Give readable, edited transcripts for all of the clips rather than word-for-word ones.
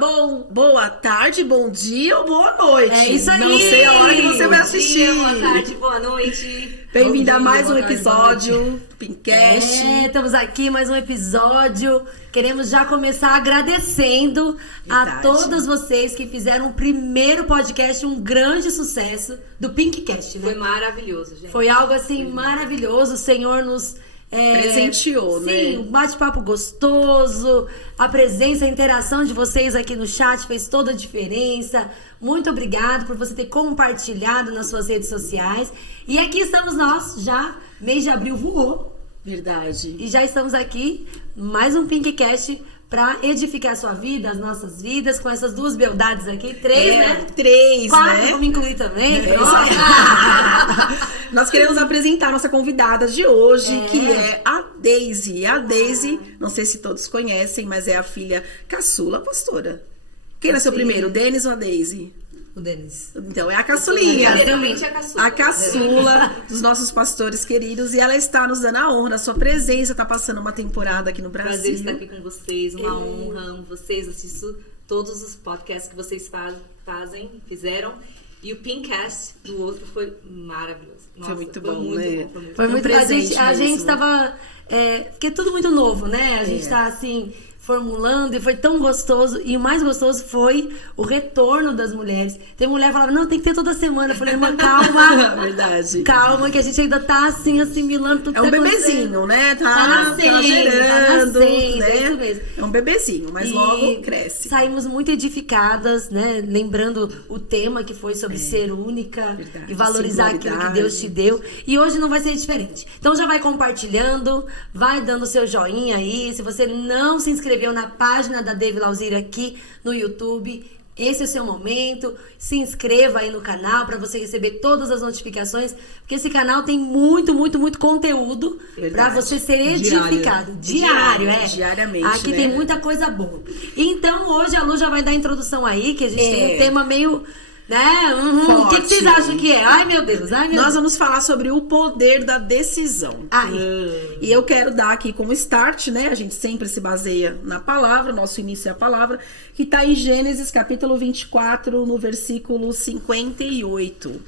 boa tarde, bom dia ou boa noite. É isso aí. Não sei a hora que você vai assistir. Boa tarde, boa noite. Bem-vindo a mais um episódio do Pinkcast. Estamos aqui mais um episódio. Queremos já começar agradecendo a todos vocês que fizeram o primeiro podcast, um grande sucesso do Pinkcast, né? Foi maravilhoso, gente. Foi algo assim maravilhoso. O Senhor nos presenteou, né? Sim, um bate-papo gostoso, a presença, a interação de vocês aqui no chat fez toda a diferença. Muito obrigado por você ter compartilhado nas suas redes sociais. E aqui estamos nós, já, mês de abril voou. Verdade. E já estamos aqui, mais um Pinkcast para edificar a sua vida, as nossas vidas, com essas duas beldades aqui, três, né? Três, quatro, né? Vamos incluir também. Nós queremos apresentar a nossa convidada de hoje, que é a Deise. A Deise, não sei se todos conhecem, mas é a filha caçula, pastora. Quem nasceu primeiro, o Denis ou a Deise? O Denis. Então, é a caçulinha. Literalmente a caçula. A caçula dos nossos pastores queridos. E ela está nos dando a honra, a sua presença. Está passando uma temporada aqui no Brasil. Prazer estar aqui com vocês. Uma honra. Amo vocês. Assisto todos os podcasts que vocês fizeram. E o Pinkcast do outro foi maravilhoso. Nossa, foi muito bom, né? Foi muito bom. A gente mesmo. Tava... porque é tudo muito novo, né? A gente tá assim... formulando, e foi tão gostoso. E o mais gostoso foi o retorno das mulheres. Tem mulher que falava, não, tem que ter toda semana. Eu falei, irmã, calma. Verdade. Calma, que a gente ainda tá assim, assimilando tudo. É um bebezinho, né? Tá nascendo, gerando, né? né? É isso mesmo. É um bebezinho, mas logo cresce. Saímos muito edificadas, né? Lembrando o tema que foi sobre ser única. Verdade. E valorizar aquilo que Deus te deu. E hoje não vai ser diferente. Então já vai compartilhando, vai dando seu joinha aí. Se você não se inscreveu na página da Devi Lauzira aqui no YouTube, esse é o seu momento. Se inscreva aí no canal para você receber todas as notificações, porque esse canal tem muito conteúdo para você ser edificado. Diariamente. Aqui tem muita coisa boa. Então hoje a Lu já vai dar a introdução aí, que a gente tem um tema meio... né? O que vocês acham que é? Ai, meu Deus. Nós vamos falar sobre o poder da decisão. E eu quero dar aqui como start, né? A gente sempre se baseia na palavra, nosso início é a palavra, que está em Gênesis capítulo 24, no versículo 58.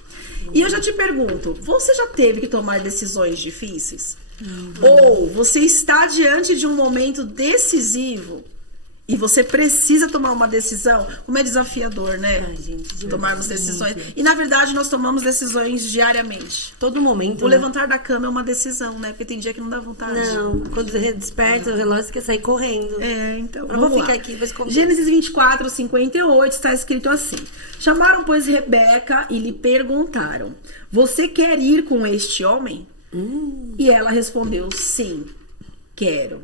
E eu já te pergunto, você já teve que tomar decisões difíceis? Ou você está diante de um momento decisivo e você precisa tomar uma decisão? Como é desafiador, né? Ai, gente, tomarmos decisões. E na verdade nós tomamos decisões diariamente. Todo momento. O levantar da cama é uma decisão, né? Porque tem dia que não dá vontade. Não, quando desperta o relógio, você quer sair correndo. Então. Eu vou ficar aqui, vou esconder. Gênesis 24, 58 está escrito assim: chamaram, pois, Rebeca e lhe perguntaram: você quer ir com este homem? E ela respondeu: sim, quero.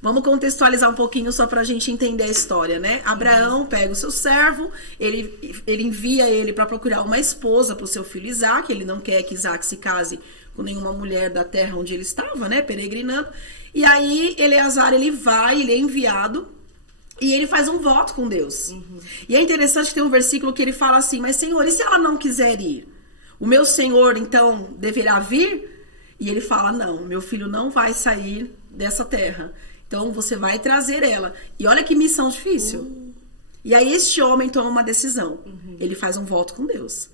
Vamos contextualizar um pouquinho só pra gente entender a história, né? Abraão pega o seu servo, ele envia ele para procurar uma esposa pro seu filho Isaac. Ele não quer que Isaac se case com nenhuma mulher da terra onde ele estava, né? Peregrinando. E aí, Eleazar, ele é enviado e ele faz um voto com Deus. E é interessante que tem um versículo que ele fala assim: mas Senhor, e se ela não quiser ir? O meu Senhor, então, deverá vir? E ele fala: não, meu filho não vai sair dessa terra. Então, você vai trazer ela. E olha que missão difícil. E aí, este homem toma uma decisão. Ele faz um voto com Deus.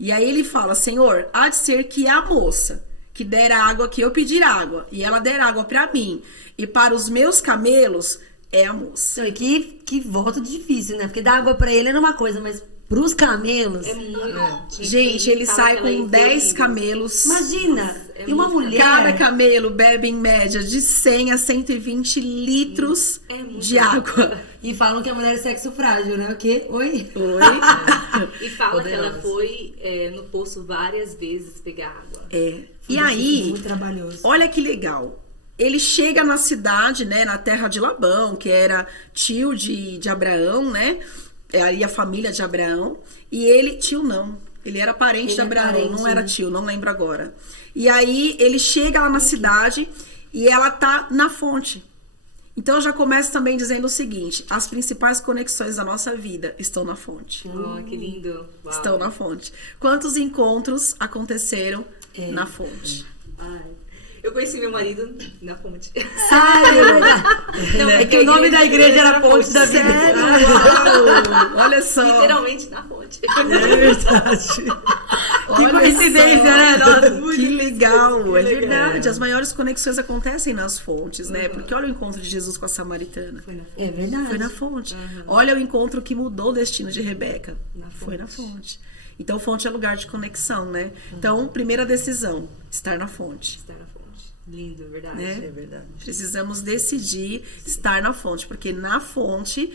E aí, ele fala: Senhor, há de ser que a moça que der água, que eu pedir água, e ela der água para mim e para os meus camelos, é a moça. Então, que voto difícil, né? Porque dar água pra ele era uma coisa, mas pros camelos... É muito. Gente, ele sai com 10 camelos. Imagina! E uma mulher... Cada camelo bebe em média de 100 a 120 litros de água. E falam que a mulher é sexo frágil, né? O quê? Oi? E fala que ela foi no poço várias vezes pegar água. E aí, muito trabalhoso. Olha que legal. Ele chega na cidade, né? Na terra de Labão, que era tio de Abraão, né? Aí a família de Abraão. E ele, tio não. Ele era parente de Abraão, não era tio, não lembro agora. E aí ele chega lá na cidade e ela tá na fonte. Então eu já começo também dizendo o seguinte: as principais conexões da nossa vida estão na fonte. Oh, que lindo. Uau. Estão na fonte. Quantos encontros aconteceram na fonte? Ai. Eu conheci meu marido na fonte. Sabe, é verdade. Não, É que o nome da igreja era Ponte da Vida. Sério? Uau! Olha só. Literalmente na fonte. É verdade. Que coincidência, né? Nossa, muito Que legal. É legal. verdade. As maiores conexões acontecem nas fontes, né? Porque olha o encontro de Jesus com a samaritana. Foi na fonte. É verdade. Foi na fonte. Olha o encontro que mudou o destino de Rebeca. Na Foi na fonte. fonte. Então, fonte é lugar de conexão, né? Então, primeira decisão, estar na fonte. Estar na fonte. Lindo, verdade. Né? É verdade. Precisamos decidir estar na fonte, porque na fonte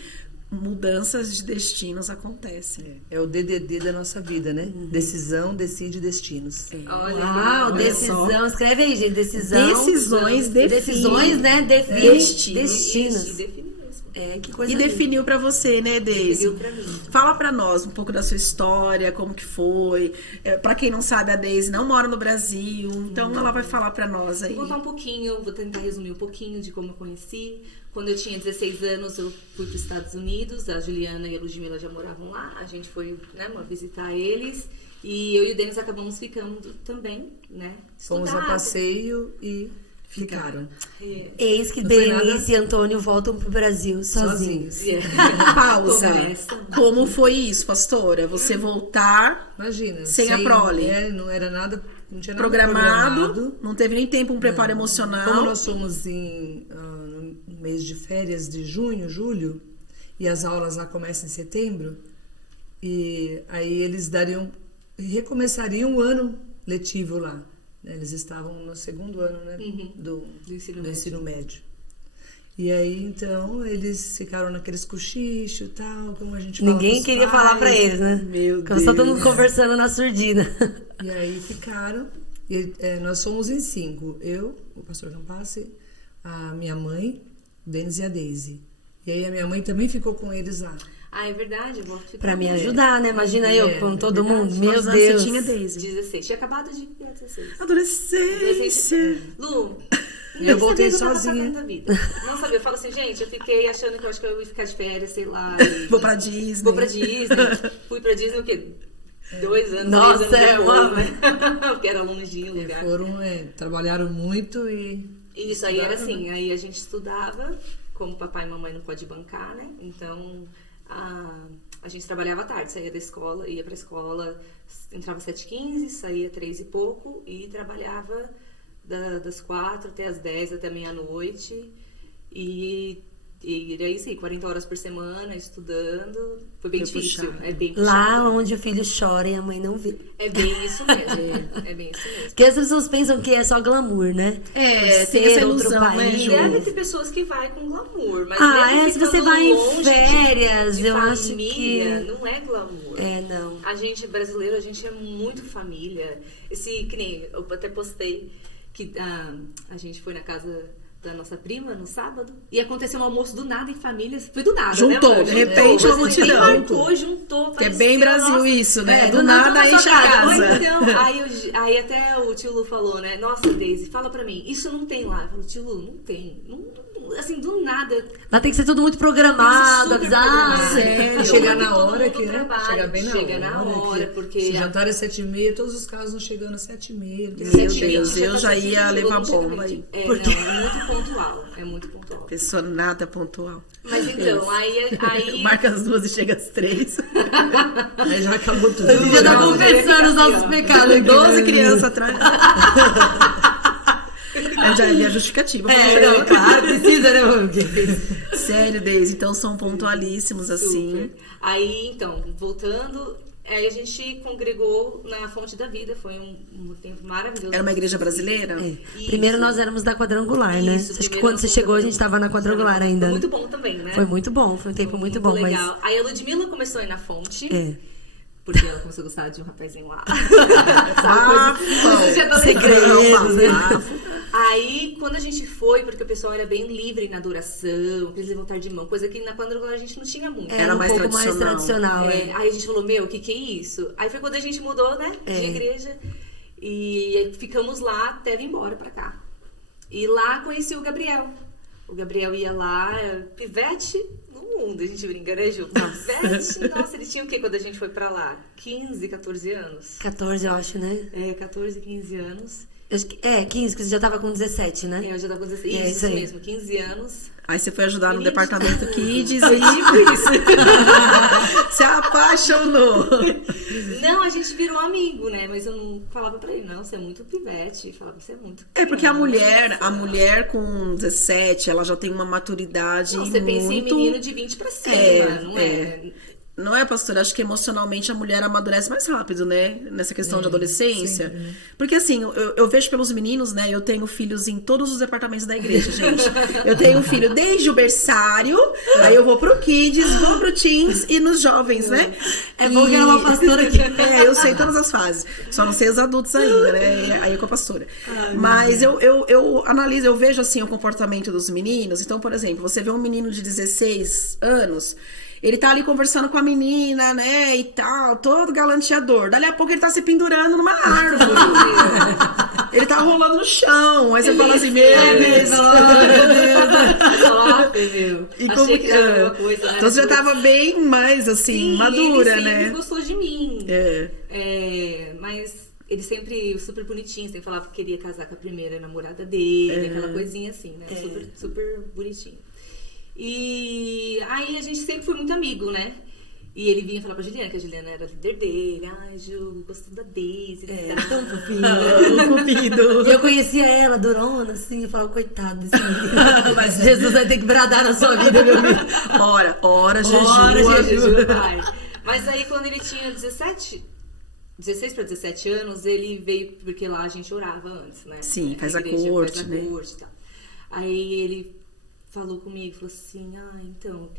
mudanças de destinos acontecem. É o DDD da nossa vida, né? Decisão, decide destinos. Olha, Uau, Olha decisão. Escreve aí, gente. Decisão. Decisões definem. Decisões, né? Define Destinos. destinos. E define mesmo. É, que coisa E linda. definiu pra você, né, Deise? Definiu pra mim. Fala pra nós um pouco da sua história, como que foi. Pra quem não sabe, a Deise não mora no Brasil, então ela vai falar pra nós aí. Vou contar um pouquinho, vou tentar resumir um pouquinho de como eu conheci. Quando eu tinha 16 anos, eu fui para os Estados Unidos. A Juliana e a Ludmilla já moravam lá. A gente foi, né, visitar eles. E eu e o Denis acabamos ficando também, né? Fomos a estudar. passeio e ficaram. É. Eis que Não foi Berenice e Antônio voltam pro Brasil sozinhos. Sozinhos. Pausa. Começa. Como foi isso, pastora? Você voltar Imagina. Sem a prole. Não era nada, não tinha nada programado, não teve nem tempo, um preparo emocional. Como nós fomos no mês de férias de junho, julho, e as aulas lá começam em setembro, e aí eles recomeçariam o ano letivo lá. Né? Eles estavam no segundo ano, né, do ensino médio. E aí, então, eles ficaram naqueles cochichos e tal, como a gente fala Ninguém pros queria pais. falar pra eles, né? Meu Ficava só todo Deus. mundo conversando na surdina. E aí ficaram, e, nós fomos em 5. Eu, o pastor Campassi, a minha mãe, o Denis e a Deise. E aí a minha mãe também ficou com eles lá. Ah, é verdade, eu vou ficar. Pra me ajudar, né? Imagina eu com todo mundo. Meu Quantos anos Deus. você tinha, Deise? 16. Tinha acabado de criar 16. Adolescência. Lu, E eu nem voltei sabia o que eu tava sozinha. fazendo da vida. Não sabia. Eu falo assim, gente, eu fiquei achando que eu acho que eu ia ficar de férias, sei lá. e- Vou pra Disney. Vou pra Disney. Fui pra Disney o quê? 2 anos, Nossa, 3 anos é depois, uma- né? Porque era longinho o lugar. Trabalharam muito e... Isso, aí era Estudaram, assim, aí a gente estudava, como papai e mamãe não pode bancar, né? Então, a gente trabalhava à tarde, saía da escola, ia pra escola, entrava às 7h15, saía 3 e pouco e trabalhava das 4 até as 10, até meia-noite. E aí sim, 40 horas por semana, estudando. Foi bem Foi difícil. puxado. É bem puxado. Lá onde o filho chora e a mãe não vê. É bem isso mesmo. É bem isso mesmo. Porque as pessoas pensam que é só glamour, né? É, Por tem ser essa outro ilusão, né, país. Ju? Deve ter pessoas que vai com glamour, mas Ah, mesmo se você ficando vai em longe de- férias, de eu acho família, que... não é glamour. É, não. A gente brasileiro, a gente é muito família. Que nem eu até postei que a gente foi na casa da nossa prima no sábado e aconteceu um almoço do nada em família. Foi do nada, Juntou, né? de repente, uma Mas assim, multidão. nem marcou, juntou. Que é parecia, bem Brasil nossa, isso, né? é, Do do nada nada na enche sua a casa. casa. Então, aí até o tio Lu falou, né? Nossa, Deise, fala pra mim, isso não tem lá. Eu falei, tio Lu, não tem. Assim, do nada. Lá tem que ser tudo muito programado, Super avisado. programado. sério? Chegar Porque na todo hora mundo que, né? trabalha, Chega bem na chega hora. na hora, que porque se a- jantar é 7h30, todos os casos vão chegando às 7h30. Meu Sete e Deus, vinte, eu já sete e ia vinte, levar não chega bomba 20. aí. É, não, é muito pontual. É muito pontual. Pessoa nada pontual. Mas então, aí Marca as 2 e chega às 3. Aí já acabou tudo. A gente já tá confessando os nossos pecados aqui, 12 né? crianças atrás. Já é minha justificativa. pra É, chegar não, lá. claro, precisa, né? Porque... Sério, Deise, então são pontualíssimos assim. Super. Aí, então, voltando, aí a gente congregou na Fonte da Vida. Foi um tempo maravilhoso. Era uma igreja brasileira? É. Primeiro nós éramos da quadrangular, né? Isso, Acho que primeiro quando nós você fomos chegou, a da gente tava na quadrangular Foi ainda. muito bom também, né? Foi muito bom, foi um tempo muito bom, legal. Aí a Ludmilla começou a ir na Fonte. mas... É. Porque ela começou a gostar de um rapazinho lá. Segredos, né? Aí, quando a gente foi, porque o pessoal era bem livre na adoração, eles levantar de mão, coisa que na quadrangular a gente não tinha muito. Era um mais pouco mais tradicional. tradicional. É, aí a gente falou, meu, o que é isso? Aí foi quando a gente mudou, né, de igreja. E ficamos lá até vir embora pra cá. E lá conheci o Gabriel. O Gabriel ia lá, pivete no mundo, a gente brinca, né, Ju? Pivete, nossa, ele tinha o quê quando a gente foi pra lá? 15, 14 anos. 14, eu acho, né? 14, 15 anos. É, 15, porque você já tava com 17, né? Eu já tava com 16. É, Isso aí. mesmo, 15 anos. Aí você foi ajudar no Menino. departamento Kids Foi e tipo isso. se apaixonou. Não, a gente virou amigo, né? Mas eu não falava pra ele, não, você é muito pivete. Eu falava, você é muito... É porque a mulher criança. com 17, ela já tem uma maturidade Não, você pensa em muito... menino de 20 pra cima, não é? Não é, pastora? Acho que emocionalmente a mulher amadurece mais rápido, né? Nessa questão de adolescência. sempre, né? Porque assim, eu vejo pelos meninos, né? Eu tenho filhos em todos os departamentos da igreja, gente. Eu tenho um filho desde o berçário, aí eu vou pro Kids, vou pro Teens e nos jovens, né? É bom que ela é uma pastora aqui. É, eu sei todas as fases. Só não sei os adultos ainda, né? Aí é com a pastora. Mas eu analiso, eu vejo assim o comportamento dos meninos. Então, por exemplo, você vê um menino de 16 anos... Ele tá ali conversando com a menina, né, e tal, todo galanteador. Dali a pouco ele tá se pendurando numa árvore. Ele tá rolando no chão. Aí você fala assim, meu Deus. E Achei como que era a mesma coisa, né? Então você já tava bem mais, assim, Sim, madura, ele sempre né? gostou de mim. É. Mas ele sempre super bonitinho, sempre falava que queria casar com a primeira namorada dele, aquela coisinha assim, né? Super, super bonitinho. E aí a gente sempre foi muito amigo, né? E ele vinha falar pra Juliana, que a Juliana era líder dele. Ai, Ju, gostou da Daisy. Tão fofinho. E eu conhecia ela, durona, assim, eu falava, coitado desse menino. Mas Jesus vai ter que bradar na sua vida, meu amigo. Ora, jejua. Jejua, vai. Mas aí quando ele tinha 16 para 17 anos, ele veio, porque lá a gente orava antes, né? Sim, faz Na a igreja, corte, faz a né? corte e tal. Aí ele falou comigo, falou assim, então,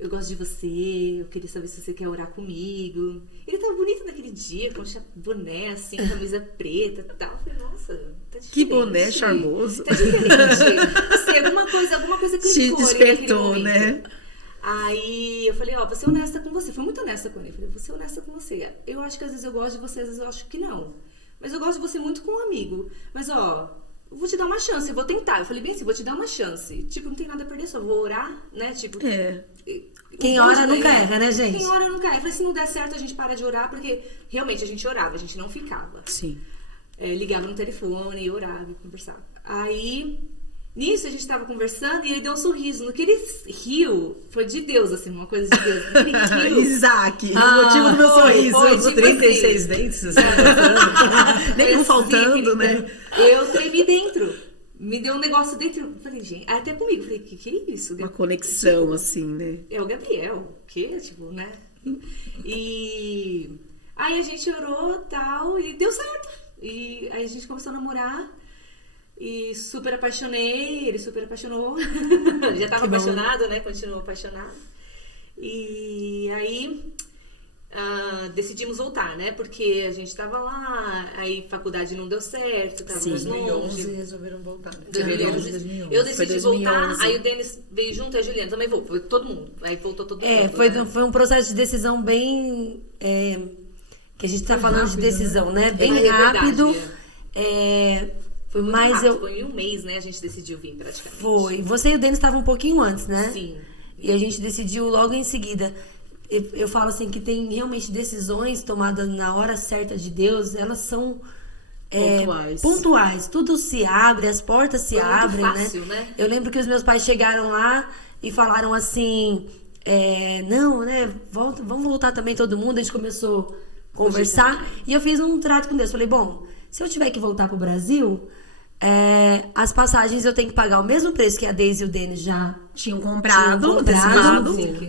eu gosto de você, eu queria saber se você quer orar comigo. Ele tava bonito naquele dia, com boné, assim, camisa preta e tal. Eu falei, nossa, tá diferente. Que boné charmoso. Tá diferente. Assim, alguma coisa que Te despertou, né? Aí eu falei, vou ser honesta com você. Fui muito honesta com ele. Eu falei, vou ser honesta com você. Eu acho que às vezes eu gosto de você, às vezes eu acho que não. Mas eu gosto de você muito com um amigo. Mas, eu vou te dar uma chance, eu vou tentar. Eu falei bem assim, vou te dar uma chance. Tipo, não tem nada a perder, só vou orar, né? Tipo, Quem ora nunca erra, né, gente? Quem ora nunca erra. Eu falei, se não der certo, a gente para de orar, porque realmente a gente orava, a gente não ficava. Sim. Ligava no telefone, orava, conversava. Aí, nisso a gente tava conversando e ele deu um sorriso. No que ele riu, foi de Deus, assim, uma coisa de Deus. Ele riu. Isaac, o motivo do meu sorriso. foi, Os tipo 36 assim. dentes. Nenhum faltando, né? Eu tremi dentro. Me deu um negócio dentro. Eu falei, gente, até comigo. Falei, que é isso? Uma conexão, assim, né? É o Gabriel. O quê? Tipo, né? E aí a gente orou e tal, e deu certo. E aí a gente começou a namorar. E super apaixonei, ele super apaixonou. Já tava apaixonado, né? Continuou apaixonado. E aí decidimos voltar, né? Porque a gente tava lá, aí faculdade não deu certo, tava Sim. longe. 2011 resolveram voltar. 2011. Eu Foi decidi 2011. voltar, aí o Denis veio junto, a Juliana também voltou, foi todo mundo. Aí voltou todo mundo. Foi um processo de decisão bem... que a gente tá falando rápido, de decisão, né? Bem É verdade, rápido. Foi muito mas rápido, eu... foi em um mês, né? A gente decidiu vir praticamente. Foi. Você e o Denis estavam um pouquinho antes, né? Sim. E a gente decidiu logo em seguida. Eu falo assim que tem realmente decisões tomadas na hora certa de Deus, elas são pontuais. Tudo se abre, as portas se Foi muito abrem, fácil, né? Eu lembro que os meus pais chegaram lá e falaram assim, não, né, vamos voltar também todo mundo. A gente começou a conversar e eu fiz um trato com Deus. Falei, bom, se eu tiver que voltar pro Brasil, as passagens eu tenho que pagar o mesmo preço que a Daisy e o Denis já Tinham comprado,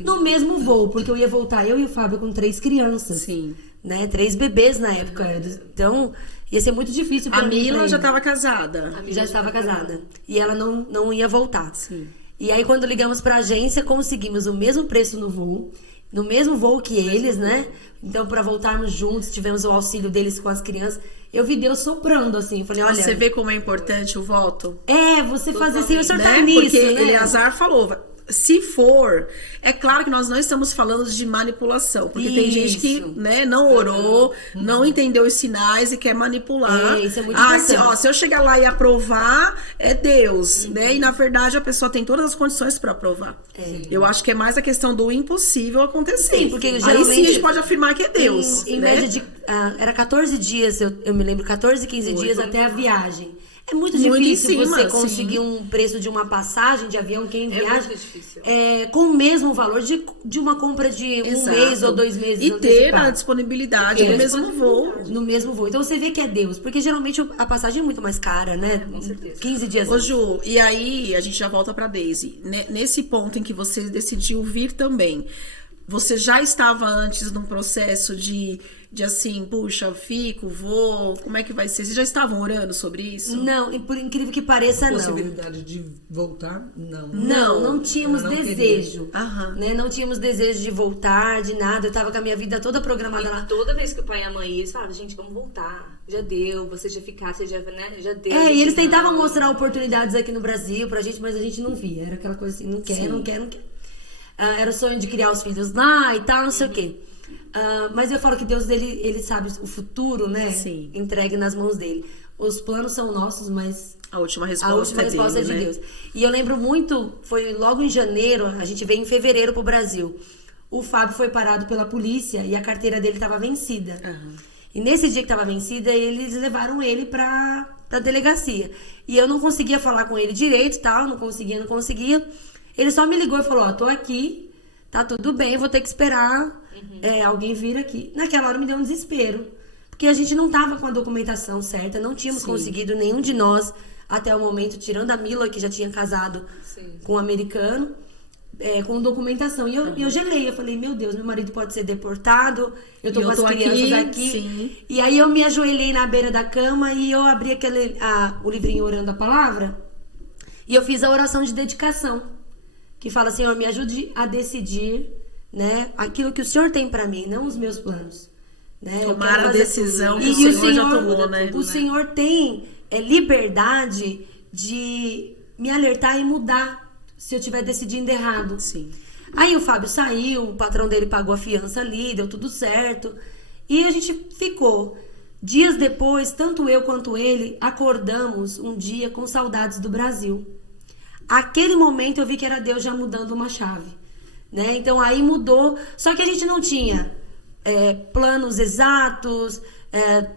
no mesmo voo, porque eu ia voltar, eu e o Fábio, com 3 crianças. Sim. Né? 3 bebês na época. Então, ia ser muito difícil pra A mim. Mila pra já ele. estava casada. Já estava casada. E ela não ia voltar. Sim. E aí, quando ligamos pra agência, conseguimos o mesmo preço no voo. No mesmo voo que eles, né? Então, pra voltarmos juntos, tivemos o auxílio deles com as crianças. Eu vi Deus soprando, assim. Eu falei, olha... Você vê como é importante o voto? Você fazer assim, o senhor tá Né? nisso, Porque né? Eleazar falou, se for, é claro que nós não estamos falando de manipulação, porque tem gente que, Isso. né, não orou, não entendeu os sinais e quer manipular. Isso é muito importante. Se eu chegar lá e aprovar, é Deus, né? E na verdade a pessoa tem todas as condições para aprovar. Eu acho que é mais a questão do impossível acontecer. Sim, porque aí geralmente sim a gente pode afirmar que é Deus. Em né? média de. Era 14 dias, eu me lembro, 14, 15 dias até a viagem. É muito Muito difícil em cima, você conseguir um preço de uma passagem de avião, quem viaja. muito difícil. Com o mesmo valor de uma compra de um Exato. mês ou 2 meses. E ter antecipado. a disponibilidade E ter no a mesmo voo. No mesmo voo. Então você vê que é Deus. Porque geralmente a passagem é muito mais cara, né? Com certeza. 15 dias Ô antes. Ju, e aí a gente já volta pra Daisy. Nesse ponto em que você decidiu vir também, você já estava antes num processo de assim, puxa, fico, vou, como é que vai ser? Vocês já estavam orando sobre isso? Não, e por incrível que pareça, não. Possibilidade de voltar? Não. Não tínhamos Eu não desejo. Aham. Né? Não tínhamos desejo de voltar, de nada. Eu tava com a minha vida toda programada lá. E toda vez que o pai e a mãe iam, eles falavam, gente, vamos voltar. Já deu, você já ficar, você já, né? Já deu. E eles não. tentavam mostrar oportunidades aqui no Brasil pra gente, mas a gente não via. Era aquela coisa assim, não quer. Era o sonho de criar os filhos lá e tal, não sei o quê. Mas eu falo que Deus, ele sabe o futuro, né? Sim. Entregue nas mãos dele. Os planos são nossos, mas A última resposta, a última resposta dele, é de né? Deus. E eu lembro muito, foi logo em janeiro, a gente veio em fevereiro pro Brasil. O Fábio foi parado pela polícia e a carteira dele estava vencida. E nesse dia que estava vencida, eles levaram ele pra delegacia. E eu não conseguia falar com ele direito, tal, não conseguia. Ele só me ligou e falou, tô aqui, tá tudo bem, vou ter que esperar alguém vir aqui. Naquela hora me deu um desespero. Porque a gente não tava com a documentação certa, não tínhamos conseguido, nenhum de nós, até o momento, tirando a Mila, que já tinha casado com um americano, com documentação. E eu gelei, eu falei, meu Deus, meu marido pode ser deportado, eu tô com as crianças aqui. Sim. E aí eu me ajoelhei na beira da cama e eu abri o livrinho Orando a Palavra, e eu fiz a oração de dedicação, que fala, Senhor, me ajude a decidir, né, aquilo que o Senhor tem pra mim, não os meus planos. Né? Tomar a decisão que e o Senhor já tomou, né? O Senhor tem liberdade de me alertar e mudar se eu estiver decidindo errado. Sim. Aí o Fábio saiu, o patrão dele pagou a fiança ali, deu tudo certo. E a gente ficou. Dias depois, tanto eu quanto ele acordamos um dia com saudades do Brasil. Aquele momento eu vi que era Deus já mudando uma chave. Né? Então aí mudou. Só que a gente não tinha planos exatos.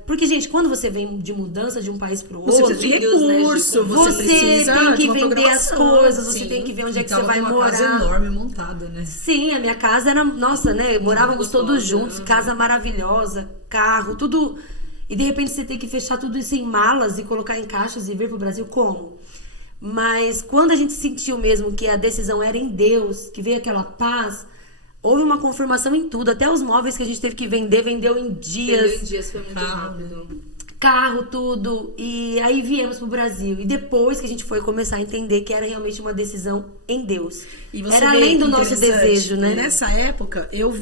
Porque, gente, quando você vem de mudança de um país para o outro, Você precisa de recurso, você precisa tem que de uma vender as programação, coisas, você sim. tem que ver onde é que Tava você vai com uma morar. casa enorme montada, né? Sim, a minha casa era, nossa, né? Morávamos todos juntos, casa maravilhosa, carro, tudo. E de repente você tem que fechar tudo isso em malas e colocar em caixas e vir pro Brasil, como? Mas quando a gente sentiu mesmo que a decisão era em Deus, que veio aquela paz, houve uma confirmação em tudo. Até os móveis que a gente teve que vender, vendeu em dias. Vendeu em dias, foi muito rápido. Carro, tudo. E aí viemos pro Brasil. E depois que a gente foi começar a entender que era realmente uma decisão em Deus. E você era vê além que do nosso interessante, desejo, né? Nessa época, eu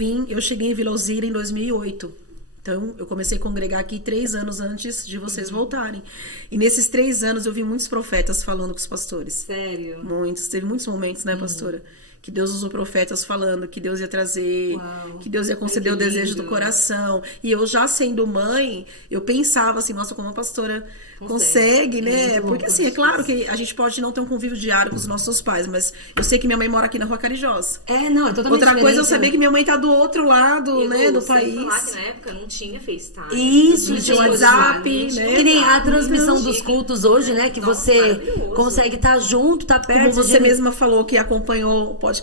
cheguei em Vila Alzira em 2008. Então, eu comecei a congregar aqui 3 anos antes de vocês voltarem. E nesses 3 anos, eu vi muitos profetas falando com os pastores. Sério? Muitos. Teve muitos momentos, né, pastora? Que Deus usou profetas falando que Deus ia trazer, que Deus ia conceder o desejo do coração. E eu já sendo mãe, eu pensava assim, nossa, como a pastora consegue, né? Porque assim, é claro que a gente pode não ter um convívio diário com os nossos pais, mas eu sei que minha mãe mora aqui na Rua Carijós. Não, é totalmente Outra coisa é eu diferente, saber né? que minha mãe tá do outro lado, E, né, Lu, do sem país. falar que na época não tinha FaceTime. Isso, Não tinha gente. WhatsApp, né? Que nem a transmissão Não dos tinha. cultos hoje, né? Que Nossa, você maravilhoso. consegue estar junto, estar perto. Como você de- mesma falou que acompanhou o podcast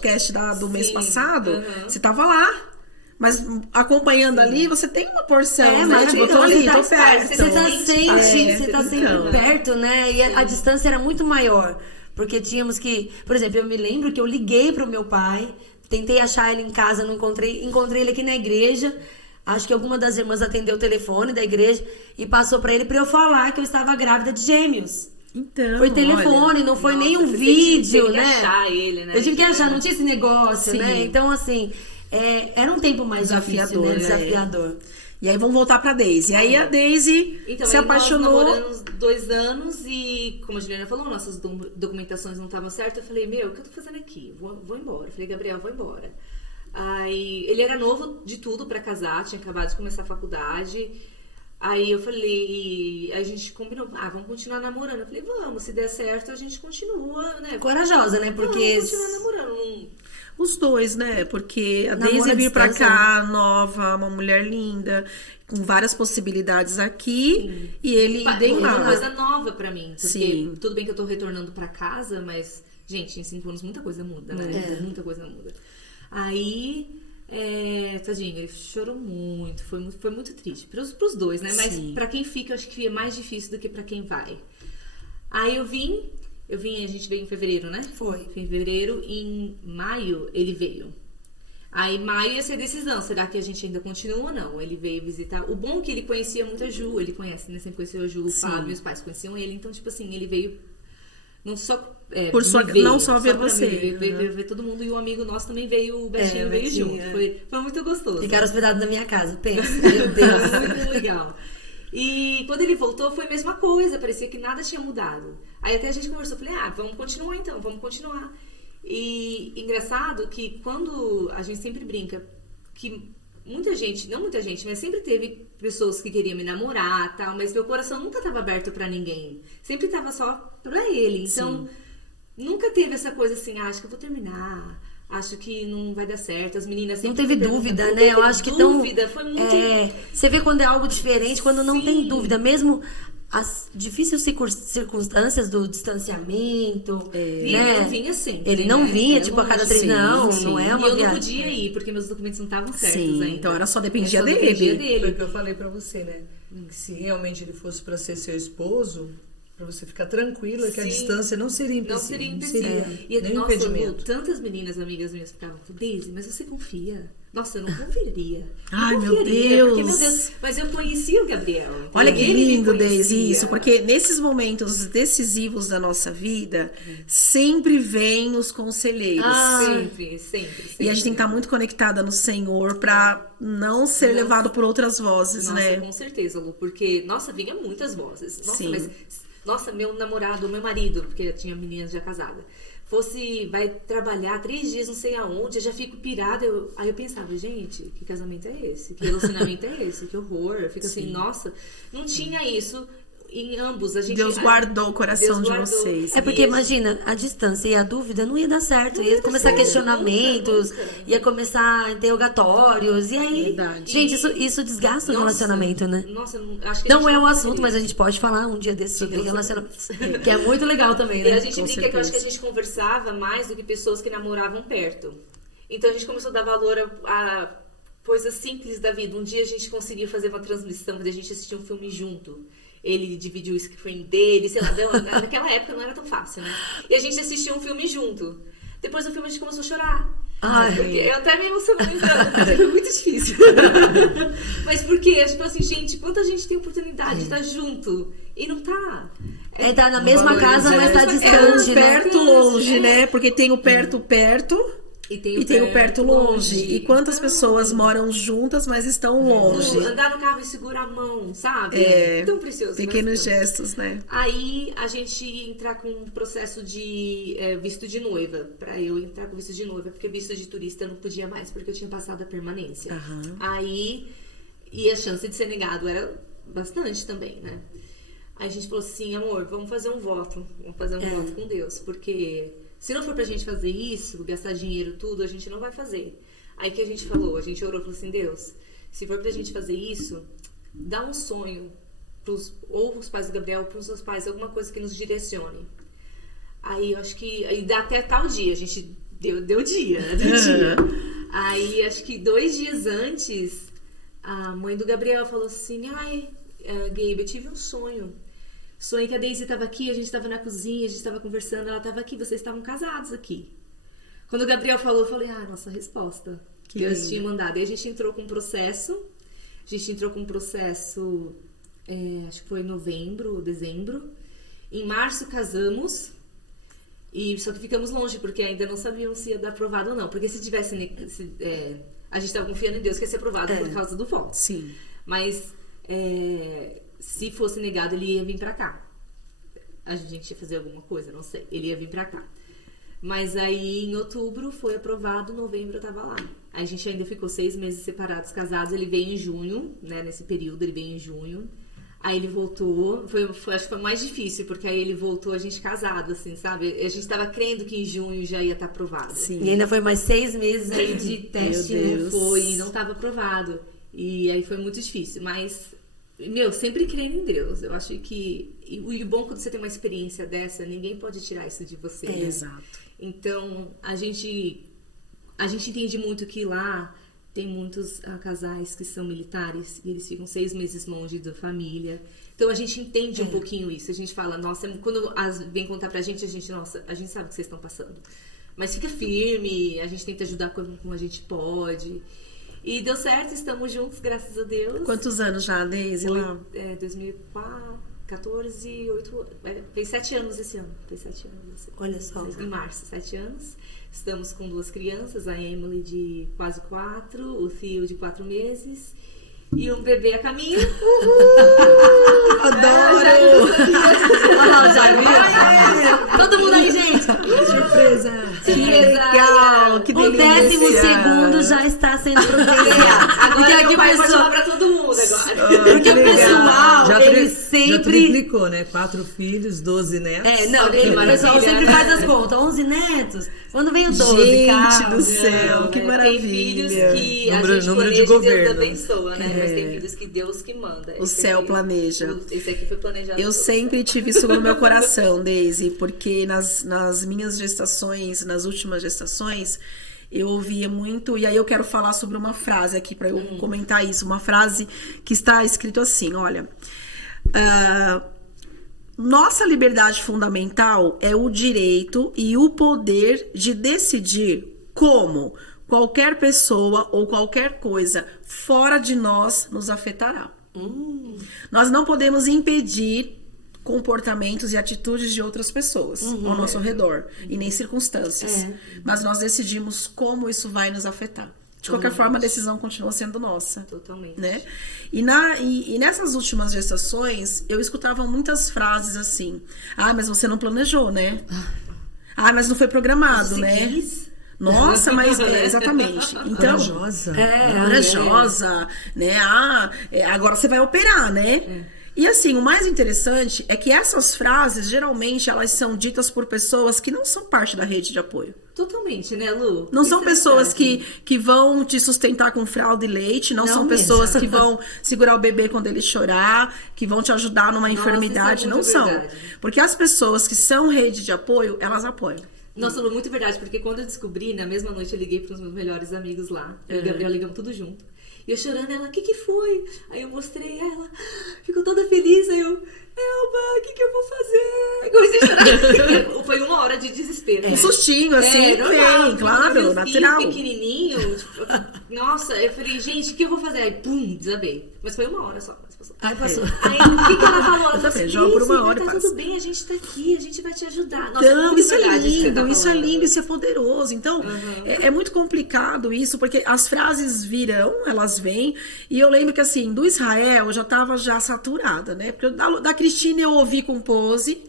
do mês passado, você tava lá. Mas acompanhando ali, você tem uma porção, né? maravilhoso. Tipo, eu tô ali, tô Você perto. Você tá sempre então. perto, né? E a distância era muito maior. Porque tínhamos que... Por exemplo, eu me lembro que eu liguei pro meu pai, tentei achar ele em casa, não encontrei. Encontrei ele aqui na igreja. Acho que alguma das irmãs atendeu o telefone da igreja e passou pra ele pra eu falar que eu estava grávida de gêmeos. Então, Foi telefone, olha, não foi Nossa, nem um você vídeo, teve que né? achar ele, né? Eu tive que achar, não tinha esse negócio, Sim. né? Então, assim, era um tempo mais Desafiador, difícil, né? né? Desafiador. E aí vamos voltar pra Daisy. Aí a Daisy Então, se aí apaixonou. nós namoramos 2 anos e, como a Juliana falou, nossas documentações não estavam certas. Eu falei, meu, o que eu tô fazendo aqui? Vou embora. Eu falei, Gabriel, vou embora. Aí, ele era novo de tudo pra casar, tinha acabado de começar a faculdade. Aí eu falei, a gente combinou, vamos continuar namorando. Eu falei, vamos, se der certo, a gente continua, né? Corajosa, né? Porque Vamos continuar namorando. Os dois, né? Porque a Namoro Daisy à vir pra distância, cá, nova, uma mulher linda, com várias possibilidades aqui, e ele Foi idem uma lá. coisa nova pra mim. Porque Sim. tudo bem que eu tô retornando pra casa, mas, gente, em 5 anos muita coisa muda, né? Muita coisa muda. Aí, tadinho, ele chorou muito, foi muito triste. Pros dois, né? Mas Sim. pra quem fica, eu acho que é mais difícil do que pra quem vai. Aí a gente veio em fevereiro, né? Foi. Em fevereiro, em maio ele veio. Aí maio ia ser decisão, será que a gente ainda continua ou não? Ele veio visitar. O bom é que ele conhecia muito a Ju, ele conhece, né? Sempre conheceu a Ju, o Fábio, os pais conheciam ele. Então, tipo assim, ele veio não só Por sua- me ver, não só ver pra você. mim, veio ver todo mundo. E o amigo nosso também veio, o Betinho veio Betinho, junto. Foi muito gostoso. Ficaram hospedados na minha casa, pensa. Meu Deus. Foi muito legal. E quando ele voltou, foi a mesma coisa. Parecia que nada tinha mudado. Aí até a gente conversou. Falei, vamos continuar então, vamos continuar. E engraçado que quando a gente sempre brinca que muita gente, não muita gente, mas sempre teve pessoas que queriam me namorar, tal, mas meu coração nunca estava aberto pra ninguém. Sempre estava só pra ele. Então, nunca teve essa coisa assim, acho que eu vou terminar. Acho que não vai dar certo. As meninas sempre Não teve me perguntam, dúvida, não né? teve Eu acho que dúvida, foi muito. você vê quando é algo diferente, quando não tem Sim. dúvida, mesmo as difíceis circunstâncias do distanciamento, E né? ele não vinha sempre. Ele não né? vinha, Era tipo, a cada longe. 3 Sim, não sim. é E uma eu não viagem. podia ir, porque meus documentos não estavam certos Sim, ainda. então era só dependia Só dele. dependia Foi dele. o que eu falei pra você, né? Que se realmente ele fosse pra ser seu esposo, pra você ficar tranquila que a Sim. distância não seria Não empecilho. seria Não empecilho. seria E, nenhum nossa, impedimento. Lu, tantas meninas, amigas minhas, ficavam, Daisy, mas você confia? Nossa, eu não confiaria. Não Ai, meu confiaria, porque, Deus. meu Deus. Mas eu conhecia o Gabriel. Olha entendeu? que Ele me lindo, conhecia. Daisy, isso, porque nesses momentos decisivos da nossa vida, sempre vem os conselheiros. Sempre, sempre. E a gente tem que estar muito conectada no Senhor pra não ser levado por outras vozes, Nossa, né? com certeza, Lu, porque, nossa, vinha muitas vozes. Nossa, Sim. mas, nossa, meu namorado, meu marido, porque tinha meninas já casadas, vai trabalhar 3 dias não sei aonde, eu já fico pirada. Aí eu pensava, gente, que casamento é esse? Que relacionamento é esse? Que horror. Eu fico assim, nossa, não tinha isso em ambos. Deus guardou o coração Deus de guardou. vocês. É porque, E imagina, a distância e a dúvida não ia dar certo. Ia dar começar certo, questionamentos, nunca. ia começar interrogatórios. E aí, Verdade. gente, isso desgasta o Nossa, relacionamento, né? Nossa, acho que Não é o não assunto, poderia. mas a gente pode falar um dia desse sobre relacionamentos. Que é muito legal também, E né? a gente Com brinca que eu acho que a certeza. gente conversava mais do que pessoas que namoravam perto. Então a gente começou a dar valor a coisas simples da vida. Um dia a gente conseguiu fazer uma transmissão onde a gente assistia um filme junto. Ele dividiu o screen dele, sei lá, naquela época não era tão fácil, né? E a gente assistia um filme junto. Depois do filme a gente começou a chorar. Ai. Porque eu até me emociono lembrando, porque foi muito difícil. Mas por quê? Tipo assim, gente, quanta gente tem oportunidade de estar junto e não tá. Tá na mesma casa, mas tá É distante, um né? perto longe, né? Porque tem o perto E tem o perto longe. E quantas pessoas moram juntas, mas estão longe? Andar no carro e segurar a mão, sabe? Tão precioso. Pequenos mas não. gestos, né? Aí a gente ia entrar com um processo de visto de noiva. Pra eu entrar com visto de noiva, porque visto de turista eu não podia mais, porque eu tinha passado a permanência. Aham. Aí, e a chance de ser negado era bastante também, né? Aí a gente falou assim, amor, vamos fazer um voto. Vamos fazer um voto com Deus, porque se não for pra gente fazer isso, gastar dinheiro, tudo, a gente não vai fazer. Aí que a gente falou, a gente orou, falou assim, Deus, se for pra gente fazer isso, dá um sonho ou os pais do Gabriel, ou pros seus pais, alguma coisa que nos direcione. Aí eu acho que, aí dá até tal dia, a gente deu dia, né? Deu dia. Aí acho que 2 dias antes, a mãe do Gabriel falou assim, Gabe, eu tive um sonho. Sonhei que a Daisy estava aqui, a gente estava na cozinha, a gente estava conversando, ela estava aqui, vocês estavam casados aqui. Quando o Gabriel falou, eu falei, nossa resposta. Que Deus lindo. tinha mandado. Aí a gente entrou com um processo, acho que foi em novembro ou dezembro. Em março casamos, só que ficamos longe, porque ainda não sabíamos se ia dar aprovado ou não. Porque se tivesse a gente tava confiando em Deus que ia ser aprovado por causa do voto. Sim. Mas se fosse negado, ele ia vir pra cá. A gente ia fazer alguma coisa, não sei. Ele ia vir pra cá. Mas aí, em outubro, foi aprovado, novembro eu tava lá. Aí a gente ainda ficou 6 meses separados, casados. Ele veio em junho, né? Nesse período, ele veio em junho. Aí ele voltou, acho que foi mais difícil, porque aí ele voltou, a gente casado, assim, sabe? A gente tava crendo que em junho já ia estar aprovado. Sim. E ainda foi mais 6 meses aí de teste, né? Deus. Foi, e não tava aprovado. E aí foi muito difícil, mas... sempre crendo em Deus. Eu acho que... E o bom quando você tem uma experiência dessa, ninguém pode tirar isso de você. Né? Exato. Então, a gente entende muito que lá tem muitos casais que são militares e eles ficam 6 meses longe da família. Então, a gente entende um pouquinho isso. A gente fala, nossa, quando vem contar pra gente, nossa, a gente sabe o que vocês estão passando. Mas fica firme, a gente tenta ajudar como a gente pode. E deu certo, estamos juntos, graças a Deus. Quantos anos já, Deise, lá? 2014, 8... fez 7 anos esse ano. Fez 7 anos esse ano. Olha só. Em março, 7 anos. Estamos com 2 crianças, a Emily de quase 4, o Theo de 4 meses e um bebê a caminho. Adoro! Olha lá o Jair. Todo mundo aí, gente. Surpresa! Que legal! Que O delícia! 12º já está sendo providenciado. Agora Porque meu aqui pai o pode falar pessoal... pra todo mundo agora. Porque o pessoal, ele Já sempre... triplicou, né? 4 filhos, 12 netos. Não, Olha que o pessoal maravilha. sempre faz as contas. 11 netos. Quando vem o 12, Gente calma. do céu, que maravilha! Tem filhos que Número- a gente número de planeja e Deus governo. abençoa, né? Mas tem filhos que Deus que manda. O céu planeja. Esse aqui foi planejado. Eu por sempre tive isso no meu coração, Deise, porque nas minhas gestações, nas últimas gestações, eu ouvia muito, e aí eu quero falar sobre uma frase aqui para eu comentar isso, uma frase que está escrito assim, olha, nossa liberdade fundamental é o direito e o poder de decidir como qualquer pessoa ou qualquer coisa fora de nós nos afetará. Nós não podemos impedir comportamentos e atitudes de outras pessoas ao nosso redor e nem circunstâncias, mas nós decidimos como isso vai nos afetar. De qualquer forma, a decisão continua sendo nossa. Totalmente. Né? E nessas últimas gestações, eu escutava muitas frases assim: mas você não planejou, né? Mas não foi programado, Você né? quis? Nossa, mas exatamente. Então, Corajosa. corajosa, né? Agora você vai operar, né? E assim, o mais interessante é que essas frases, geralmente, elas são ditas por pessoas que não são parte da rede de apoio. Totalmente, né, Lu? Não Isso são é pessoas verdade. que vão te sustentar com fralda e leite, não são pessoas que vão segurar o bebê quando ele chorar, que vão te ajudar numa enfermidade, isso é não muito são. verdade. Porque as pessoas que são rede de apoio, elas apoiam. Nossa, Lu, muito verdade, porque quando eu descobri, na mesma noite eu liguei para os meus melhores amigos lá. Eu e o Gabriel ligamos tudo junto. E eu chorando, ela, o que foi? Aí eu mostrei ela, ficou toda feliz, aí eu, Elba, o que eu vou fazer? Comecei a chorar. Foi 1 hora de desespero. Um sustinho, assim, normal. vem, claro, Meu natural. filho pequenininho, tipo, nossa, eu falei, gente, o que eu vou fazer? Aí, pum, desabei. Mas foi 1 hora só. Aí passou. Aí, o que ela falou? Ela Eu também, falou joga por 1 hora e tá passa. tudo bem, a gente tá aqui, a gente vai te ajudar. Nossa, Então, muito isso é verdade que você lindo, tá isso é falando. lindo, isso é poderoso. Então, é muito complicado isso, porque as frases virão, elas vêm, e eu lembro que, assim, do Israel, eu já tava saturada, né? Porque da Cristina eu ouvi com pose,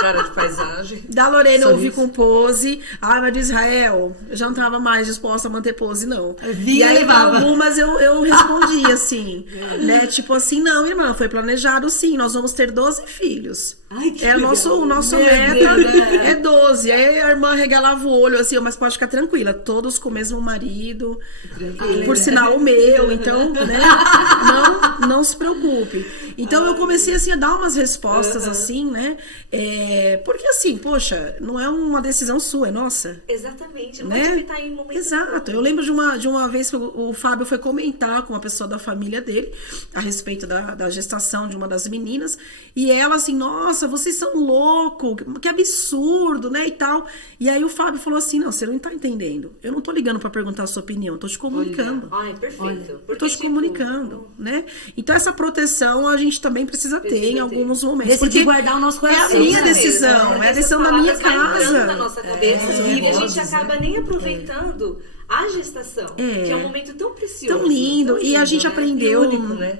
Cara de paisagem. da Lorena eu ouvi Sorriso. com pose, mas do Israel, eu já não tava mais disposta a manter pose, não. Via e aí, e levava. algumas eu respondi, assim, né? Tipo assim, não, irmã, foi planejado sim, nós vamos ter 12 filhos. Ai, que O legal. nosso Meu meta Deus, né? é 12. Aí a irmã regalava o olho assim, mas pode ficar tranquila, todos com o mesmo marido, por sinal o meu, então, né? Não se preocupe. Então eu comecei assim a dar umas respostas assim, né? Porque assim, poxa, não é uma decisão sua, é nossa. Exatamente, não Né? pode evitar em momentos. Exato. Eu lembro de uma vez que o Fábio foi comentar com uma pessoa da família dele a respeito da gestação de uma das meninas, e ela assim, nossa, vocês são loucos, que absurdo, né, e tal. E aí o Fábio falou assim, não, você não tá entendendo. Eu não tô ligando pra perguntar a sua opinião, eu tô te comunicando. Ai, perfeito. Eu tô te comunicando, né? Então essa proteção a gente também precisa ter em Precisa ter. alguns momentos. Decidir porque guardar o nosso é coração. a minha né? decisão, é a decisão da minha casa. Na nossa cabeça, e a gente acaba nem aproveitando a gestação, que é um momento tão precioso. Tão lindo. E a gente aprendeu. E único, né?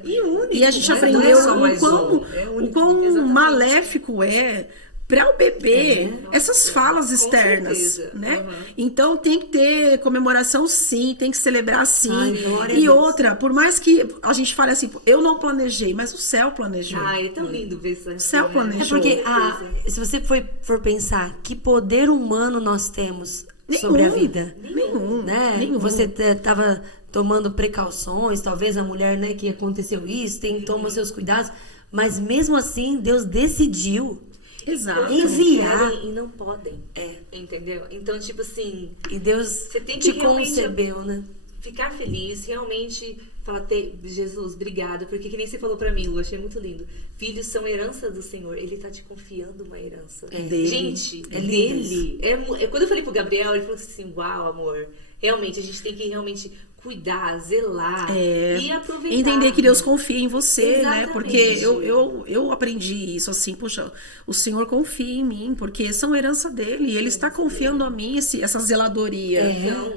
E a gente Não é aprendeu só mais o quão maléfico é para o bebê essas falas externas, certeza. né? Então tem que ter comemoração, sim, tem que celebrar, sim. Ai, glória a E Deus. outra, por mais que a gente fale assim, eu não planejei, mas o céu planejou. Ai, é tão lindo ver isso. O céu planejou. É porque, se você for pensar, que poder humano nós temos sobre a vida? Nenhum. Né? Nenhum. Você estava tomando precauções, talvez a mulher, né, que aconteceu isso, toma seus cuidados, mas mesmo assim, Deus decidiu Exato. enviar. Querem e não podem. Entendeu? Então, tipo assim, E Deus você tem que te realmente concebeu, né? ficar feliz, realmente falar, Jesus, obrigada, porque que nem você falou pra mim, Lu, achei muito lindo. Filhos são herança do Senhor, Ele tá te confiando uma herança. Dele. Gente, É lindo dele. Quando eu falei pro Gabriel, ele falou assim, uau, amor, realmente, a gente tem que realmente cuidar, zelar e aproveitar. Entender que Deus confia em você, né? Exatamente. Porque eu aprendi isso assim, poxa, o Senhor confia em mim, porque são herança dele, e Ele está confiando a mim essa zeladoria,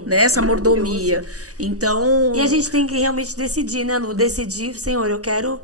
né? Essa mordomia. Então... E a gente tem que realmente decidir, né, Lu? Decidir, Senhor, eu quero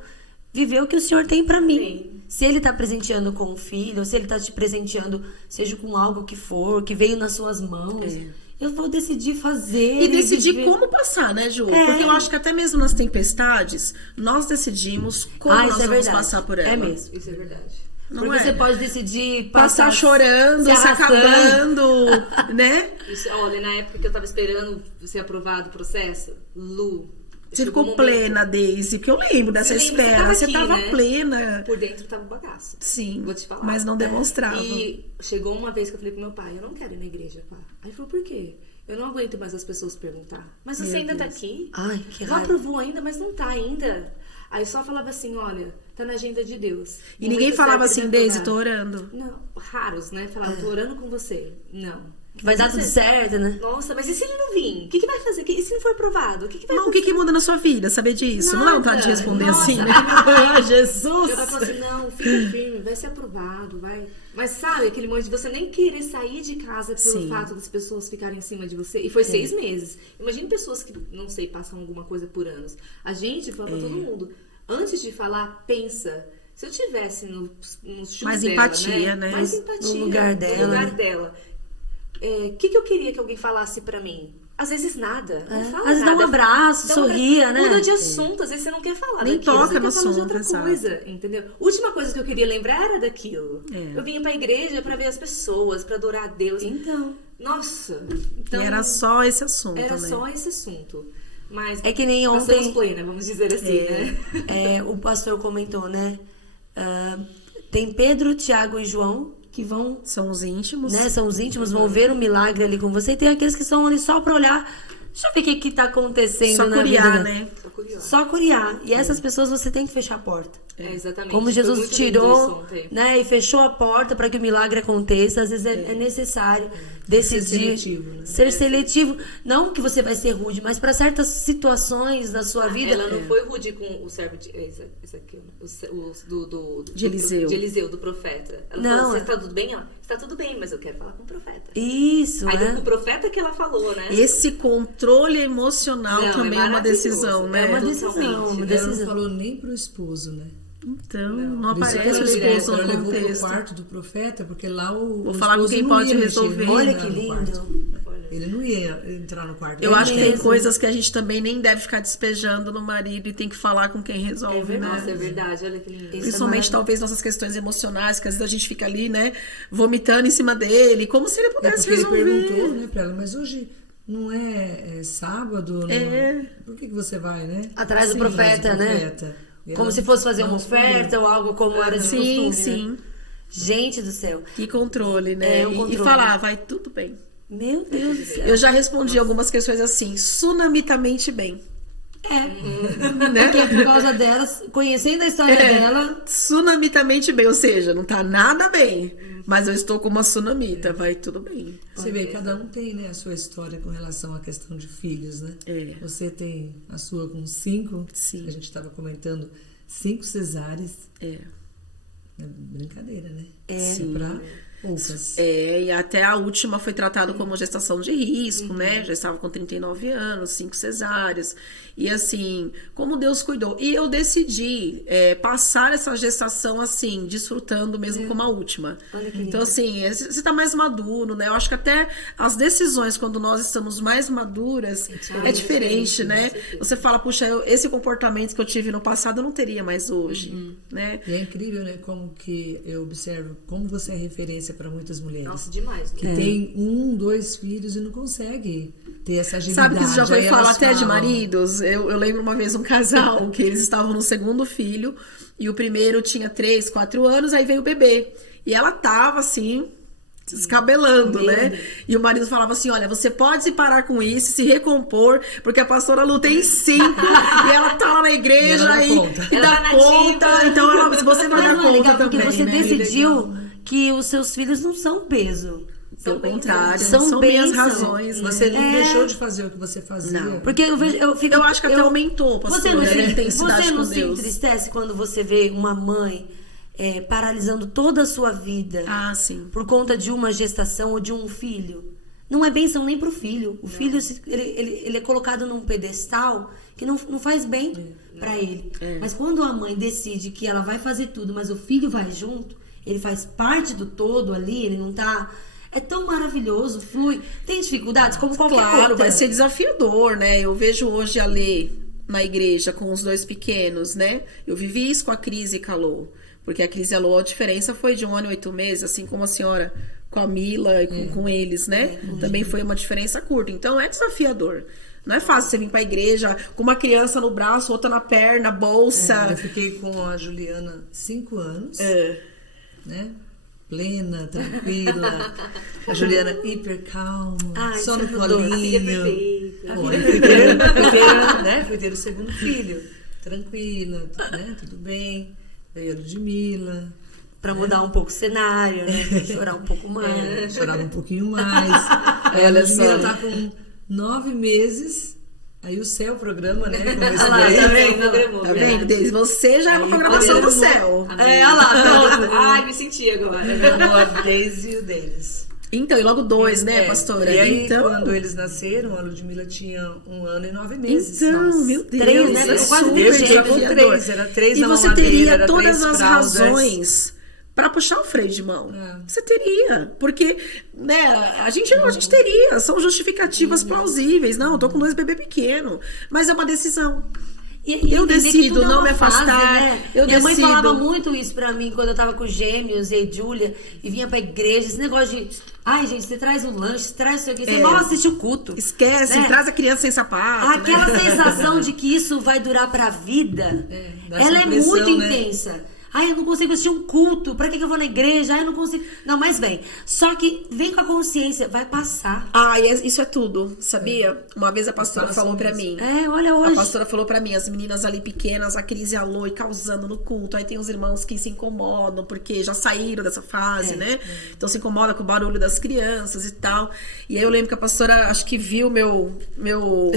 viver o que o Senhor tem pra mim. Sim. Se Ele tá presenteando com um filho, ou se Ele tá te presenteando, seja com algo que for, que veio nas suas mãos, eu vou decidir fazer. E decidir viver. como passar, né, Ju? Porque eu acho que até mesmo nas tempestades, nós decidimos como nós isso é vamos verdade. passar por ela. É mesmo. Isso é verdade. Não Porque é? você pode decidir Passar chorando, se arrastando. acabando, né? Isso, olha, na época que eu tava esperando ser aprovado o processo, Lu... Você chegou ficou um momento- plena, Daisy, porque eu lembro dessa Você lembra, espera. Você aqui, tava né? plena. Por dentro tava um bagaço. Sim, Vou te falar. mas não demonstrava. E chegou uma vez que eu falei pro meu pai, eu não quero ir na igreja, pá. Aí ele falou, por quê? Eu não aguento mais as pessoas perguntar. Mas você ainda tá aqui? Ai, que Não raiva. aprovou ainda, mas não tá ainda. Aí eu só falava assim, olha, tá na agenda de Deus. E No ninguém momento falava certo ele assim, vai Daisy, aprovar. tô orando. Não, raros, né? Falavam, tô orando com você. Não. Vai dar tudo certo, né? Nossa, mas e se ele não vir? O que vai fazer? E se não for aprovado? O que vai Não, o fazer? que muda na sua vida? Saber disso. Não é vontade de Nada. responder Nossa. assim, né? Ah, Jesus! Meu pai falou assim, não, fica firme, vai ser aprovado, vai. Mas sabe, aquele momento de você nem querer sair de casa pelo Sim. fato das pessoas ficarem em cima de você. E foi 6 meses. Imagina pessoas que, não sei, passam alguma coisa por anos. A gente fala pra todo mundo, antes de falar, pensa. Se eu tivesse no shoes Mais dela, empatia, né? Mais empatia. No lugar dela, No lugar né? dela. O que eu queria que alguém falasse pra mim? Às vezes nada. Não fala Às vezes dá nada. um abraço, Dá um sorria, abraço. né? Muda de assunto, às vezes você não quer falar Nem daquilo, toca você quer no falar de assunto, outra exato. coisa, entendeu? Última coisa que eu queria lembrar era daquilo. Eu vinha pra igreja pra ver as pessoas, pra adorar a Deus. Então. Nossa. E Então, era só esse assunto, era né? só esse assunto. Mas É que nem passamos ontem- plena, vamos dizer assim, né? O pastor comentou, né? Tem Pedro, Tiago e João que vão, São os íntimos. né? São os íntimos, vão ver o milagre ali com você. E tem aqueles que estão ali só pra olhar. Deixa eu ver o que tá acontecendo Só na curiar, vida. né? Tô curiosa. Só curiar. E essas pessoas você tem que fechar a porta. Exatamente. Como Foi Jesus muito lindo isso tirou, ontem. né, e fechou a porta para que o milagre aconteça, às vezes é necessário decidir seletivo, né? ser seletivo, não que você vai ser rude, mas para certas situações da sua vida. Ela não foi rude com o servo de Ezequiel, De Eliseu. de Eliseu, do profeta. Ela Não, falou, é. está tudo bem? Ó, está tudo bem, mas eu quero falar com o profeta. Isso, Aí né? com o profeta que ela falou, né? Esse controle emocional Não, também é é uma maravilhoso. decisão, né? É uma Totalmente. decisão, uma Ela não decisão. falou nem pro esposo, né? Então, não Por isso que aparece o ela esposo ela no levou pro contexto. quarto do profeta, porque lá o Vou falar com esposo quem não pode ia mexer, resolver. não ia Olha entrar que no lindo. quarto. Ele não ia entrar no quarto. Eu É acho que tem mesmo. coisas que a gente também nem deve ficar despejando no marido e tem que falar com quem resolve, né? Nossa, é verdade, olha que lindo. Isso. Principalmente, maravilhoso. talvez, nossas questões emocionais, que às vezes a gente fica ali, né, vomitando em cima dele, como se ele É pudesse porque ele resolver. perguntou, né, pra ela, mas hoje não é sábado? Não... É. Por que você vai, né? Atrás do Sim, profeta, atrás do né? profeta. E Como ela se fosse fazer uma não oferta ou algo como era de Sim, costume. sim. Né? Gente do céu. Que controle, né? É, o E controle. falar, vai tudo bem. Meu Deus do céu. Eu já respondi algumas questões assim, sunamitamente bem. Porque por causa delas, conhecendo a história dela, Sunamitamente bem, ou seja, não tá nada bem, mas eu estou com uma sunamita, vai tudo bem. Você vê, cada um tem, né, a sua história com relação à questão de filhos, né? É. Você tem a sua com 5, Sim. a gente estava comentando, 5 cesáreas, É. É brincadeira, né? Sim. Pra poucas. E até a última foi tratada como gestação de risco, né? Já estava com 39 anos, 5 cesáreas. E assim, como Deus cuidou. E eu decidi passar essa gestação assim, desfrutando mesmo como a última. Olha que Então lindo. assim, você tá mais maduro, né? Eu acho que até as decisões, quando nós estamos mais maduras, é diferente, né? Você fala, puxa, esse comportamento que eu tive no passado eu não teria mais hoje, né? E é incrível, né? Como que eu observo como você é referência para muitas mulheres. Nossa, demais. Que tem 1, 2 filhos e não consegue ter essa agilidade. Sabe que você já foi Aí falar elas até de falam, maridos? Eu lembro uma vez um casal que eles estavam no segundo filho e o primeiro tinha 3, 4 anos, aí veio o bebê. E ela tava assim, descabelando, né? E o marido falava assim, olha, você pode se parar com isso, se recompor, porque a pastora Lu tem 5 e ela tá lá na igreja E ela dá conta. e Ela dá tá conta. nativa. Então ela, você vai Mas dar não é conta legal porque também, você né? decidiu que os seus filhos não são peso. Pelo contrário, São são minhas bênção. razões. Né? Você não deixou de fazer o que você fazia. Não. Porque eu acho que até aumentou, pastora, Você não, a intensidade você não com se Deus. entristece quando você vê uma mãe paralisando toda a sua vida Ah, sim. por conta de uma gestação ou de um filho? Não é bênção nem pro filho. O filho, ele é colocado num pedestal que não faz bem pra ele. Mas quando a mãe decide que ela vai fazer tudo, mas o filho vai junto, ele faz parte do todo ali, ele não tá... É tão maravilhoso, flui. Tem dificuldades, como qualquer Claro, outra. vai ser desafiador, né? Eu vejo hoje a Lê na igreja com os 2 pequenos, né? Eu vivi isso com a Cris e Calô. Porque a Cris e a Lô, a diferença foi de 1 ano e 8 meses, assim como a senhora com a Mila e com eles, né? Também foi uma diferença curta. Então é desafiador. Não é fácil você vir pra igreja com uma criança no braço, outra na perna, bolsa. Eu fiquei com a Juliana 5 anos, né? Plena, tranquila. A Juliana hiper calma, Ai, só no isso ajudou. A filha colinho. perfeita. Bom, fui ter o segundo filho. Tranquila, né? Tudo bem. Veio a Ludmilla. Pra mudar um pouco o cenário, né? Pra chorar um pouco mais. Chorava um pouquinho mais. Aí a Olha Ludmilla só. tá com 9 meses. Aí o céu programa, né? Como esse Olha lá, daí. tá vendo? Tá vendo, Deise? Você já é uma programação do céu. Olha lá, pronto. Ai, me senti agora. Amou a Daisy e o Denis. Então, e logo 2, né, pastora? E aí, então, quando eles nasceram, a Ludmilla tinha 1 ano e 9 meses. Então, Nossa. meu Deus, 3, né? é Quase super Deus, já com desafiador. 3, era 3 E na você mamadeira, teria era todas 3 as fraldas. razões pra puxar o freio de mão. Você teria, porque, né, a gente teria, são justificativas plausíveis. Não, eu tô com 2 bebês pequenos, mas é uma decisão. E Eu entender que decido tudo é não uma me afastar, fase, né? eu Minha mãe decido. falava muito isso pra mim quando eu tava com gêmeos e Júlia e vinha pra igreja. Esse negócio de, ai, gente, você traz o lanche, você traz isso aqui, você mal assiste o culto. Esquece, né? traz a criança sem sapato. Aquela né? sensação de que isso vai durar pra vida, dá essa ela é impressão, muito né? intensa. Ai, eu não consigo assistir um culto. Pra que eu vou na igreja? Ai, eu não consigo. Não, mas vem. Só que vem com a consciência, vai passar. Ah, isso é tudo, sabia? Uma vez a pastora Passa falou pra mesmo. mim. Olha A hoje. pastora falou pra mim, as meninas ali pequenas, a Cris e a Lô, e causando no culto. Aí tem os irmãos que se incomodam, porque já saíram dessa fase, né? Então se incomoda com o barulho das crianças e tal. E aí eu lembro que a pastora, acho que viu meu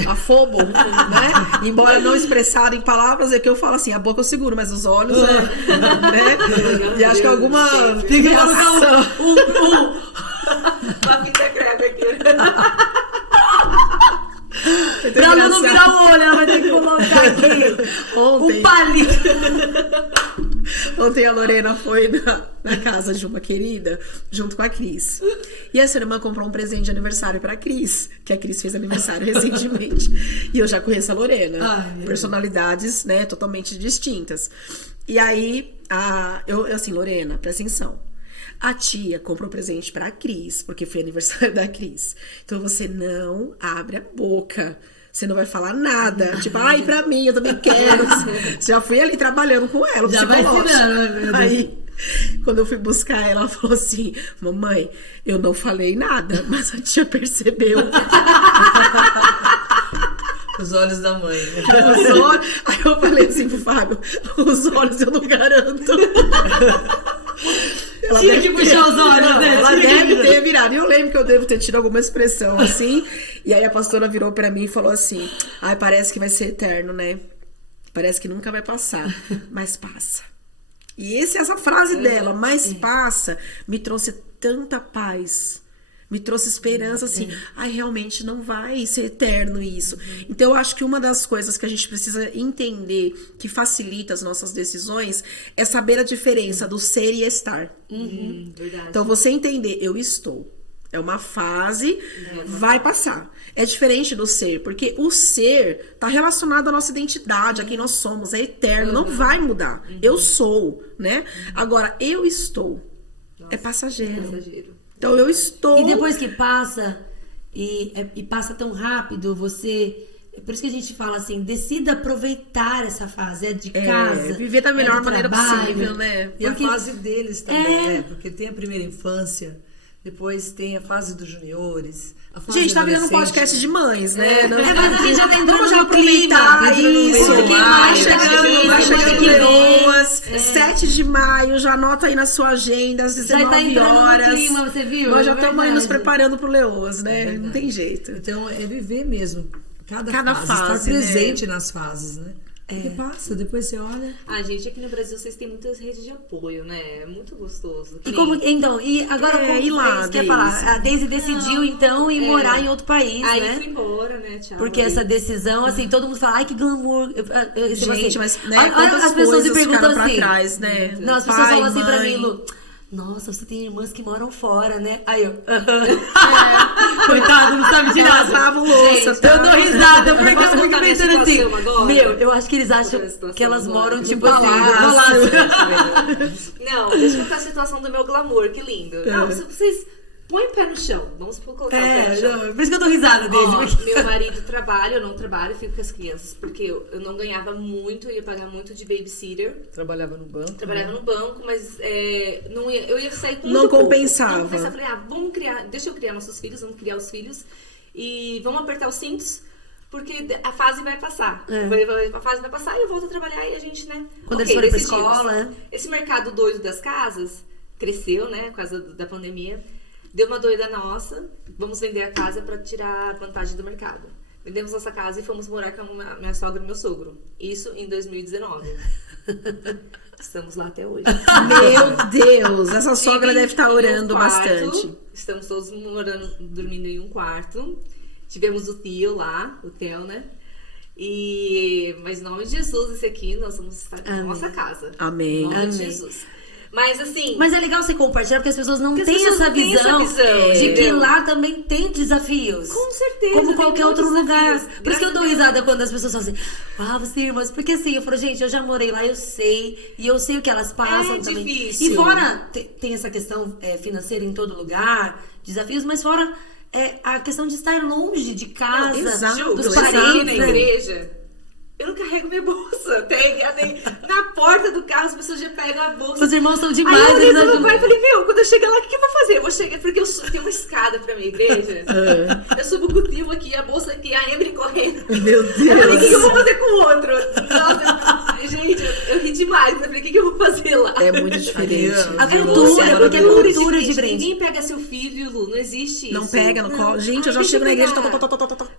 afobo, né? Embora não expressado em palavras, é que eu falo assim, a boca eu seguro, mas os olhos, né? E acho que alguma reação. Uma fita crepe aqui. Pra ela não virar o olho, ela vai ter que colocar aqui Ontem. um palito. Ontem a Lorena foi na casa de uma querida, junto com a Cris. E essa irmã comprou um presente de aniversário pra Cris, que a Cris fez aniversário recentemente. E eu já conheço a Lorena. Ai, meu Personalidades, né, totalmente distintas. E aí, assim, Lorena, presta atenção. A tia comprou presente pra Cris, porque foi aniversário da Cris. Então você não abre a boca. Você não vai falar nada. Tipo, ai, pra mim, eu também quero. Já fui ali trabalhando com ela. Já vai psicológico. ensinando, meu Deus. Aí, quando eu fui buscar ela, ela falou assim: mamãe, eu não falei nada, mas a tia percebeu. Os olhos da mãe. Os olhos... Aí eu falei assim pro Fábio: os olhos eu não garanto. Ela Tinha deve que puxar os olhos, né? Ela Tinha que deve virar. ter virado. E eu lembro que eu devo ter tido alguma expressão assim. E aí a pastora virou pra mim e falou assim: ai, parece que vai ser eterno, né? Parece que nunca vai passar. Mas passa. E essa frase dela, mas passa, me trouxe tanta paz. Me trouxe esperança, assim, realmente não vai ser eterno isso. Então, eu acho que uma das coisas que a gente precisa entender, que facilita as nossas decisões, é saber a diferença do ser e estar. Verdade. Então, você entender, eu estou. É uma fase, vai passar. É diferente do ser, porque o ser tá relacionado à nossa identidade, a quem nós somos, é eterno, não vai mudar. Eu sou, né? Agora, eu estou. É passageiro. Então, eu estou... E depois que passa, e passa tão rápido, você... Por isso que a gente fala assim, decida aproveitar essa fase, é de casa. Viver da melhor maneira possível, né? E porque... a fase deles também, né? Porque tem a primeira infância, depois tem a fase dos juniores, a fase gente, tá virando um podcast de mães, né? Mas aqui já tá entrando Vamos já no aproveitar isso. Vai chegando Leoas, 7 de maio, já anota aí na sua agenda, às 19 já tá entrando horas. No clima, você viu? Nós já estamos aí nos preparando pro Leoas, né? Não tem jeito. Então, é viver mesmo cada fase, estar presente nas fases, né? Porque passa, depois você olha. Gente, aqui no Brasil vocês têm muitas redes de apoio, né? É muito gostoso. E como, então, e agora como e lá, você quer falar? A Daisy decidiu, então, ir morar em outro país, aí né? Aí fui embora, né? Tchau. Porque essa decisão, assim, todo mundo fala, ai, que glamour. Gente, assim, mas, né, as pessoas me perguntam pra assim. Trás, né? Não, as pessoas falam assim pra mim, Lu, nossa, você tem irmãs que moram fora, né? Aí eu... Coitado, não sabe de nada. Lavam louça, eu dou risada, porque eu fico pensando assim, agora? eu acho que eles acham que elas moram, tipo assim, palácio. Não, deixa eu contar a situação do meu glamour, que lindo. Não, vocês... Põe o pé no chão. Vamos colocar o pé no chão. Por isso que eu dou risada dele. Meu marido trabalha, eu não trabalho, fico com as crianças. Porque eu não ganhava muito, eu ia pagar muito de babysitter. Trabalhava no banco. Trabalhava no banco, mas eu ia sair com não muito compensava. Pouco. Não compensava. Falei, vamos criar, deixa eu criar nossos filhos, vamos criar os filhos. E vamos apertar os cintos, porque a fase vai passar. A fase vai passar e eu volto a trabalhar e a gente, né? Quando eles forem pra escola. Esse mercado doido das casas cresceu, né? Por causa da pandemia. Deu uma doida nossa, vamos vender a casa para tirar vantagem do mercado. Vendemos nossa casa e fomos morar com a minha sogra e meu sogro. Isso em 2019. Estamos lá até hoje. Meu Deus, essa sogra deve estar orando bastante. Estamos todos dormindo em um quarto. Tivemos o Theo lá, o Theo, né? Mas em nome de Jesus, esse aqui, nós vamos estar na nossa casa. Amém. Em nome de Jesus. Mas assim... Mas é legal você compartilhar, porque as pessoas não têm essa visão de que lá também tem desafios. Com certeza. Como qualquer outro lugar. Por isso que eu dou risada quando as pessoas falam assim, você tem irmãs. Porque assim, eu falo, gente, eu já morei lá, eu sei. E eu sei o que elas passam também. Difícil. E fora, tem essa questão financeira em todo lugar, desafios, mas fora a questão de estar longe de casa, dos parentes. Na igreja. Eu não carrego minha bolsa. Na porta do carro, as pessoas já pegam a bolsa. Os irmãos são demais. Aí eu olhei pro meu pai e falei, quando eu chegar lá, o que eu vou fazer? Eu vou chegar, porque eu tenho uma escada pra minha igreja. Eu subo com o tio aqui, a bolsa aqui, a Emily correndo. Meu Deus. Eu falei, o que eu vou fazer com o outro? Nossa, gente, eu ri demais. Eu falei, o que eu vou fazer lá? É muito diferente. A cultura, porque é cultura diferente. Ninguém pega seu filho, Lu, não existe isso. Não pega no colo. Gente, eu já chego na igreja,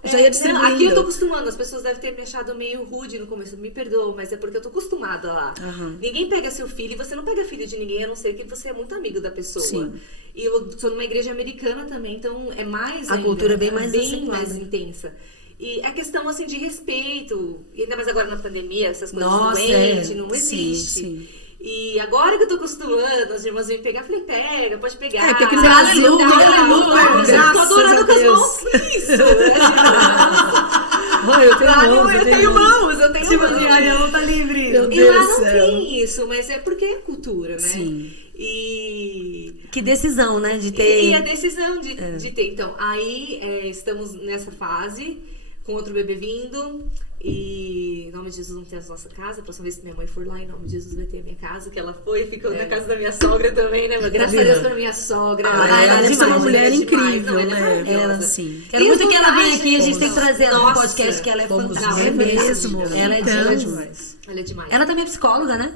já ia distribuindo. Aqui eu tô acostumando, as pessoas devem ter me achado meio rude no começo, me perdoa, mas é porque eu tô acostumada lá. Ninguém pega seu filho, e você não pega filho de ninguém, a não ser que você é muito amigo da pessoa. Sim. E eu sou numa igreja americana também, então é mais a ainda, cultura é bem mais intensa. E a questão, assim, de respeito, e ainda mais agora na pandemia, essas coisas não existe. Sim. E agora que eu tô acostumando, as irmãs vêm pegar, falei, pega, pode pegar. É, porque aqui no Brasil, eu tô adorando com as mãos, isso. Eu tenho irmãos. Tipo assim, a Ariana tá livre. E lá não tem isso, mas é porque é cultura, né? Sim. Que decisão, né? De ter... E a decisão de ter. Então, aí estamos nessa fase, com outro bebê vindo. E em nome de Jesus vamos ter a nossa casa. A próxima vez que minha mãe for lá, em nome de Jesus vai ter a minha casa. Que ela foi e ficou na casa da minha sogra também, né? Mas graças a Deus pra minha sogra. Ela deve ser uma mulher incrível, né? Ela, sim. Quero muito que ela venha aqui. A gente tem que trazer ela no podcast, que ela é fantástica. É mesmo. Ela é demais. Ela é demais. Ela também é psicóloga, né?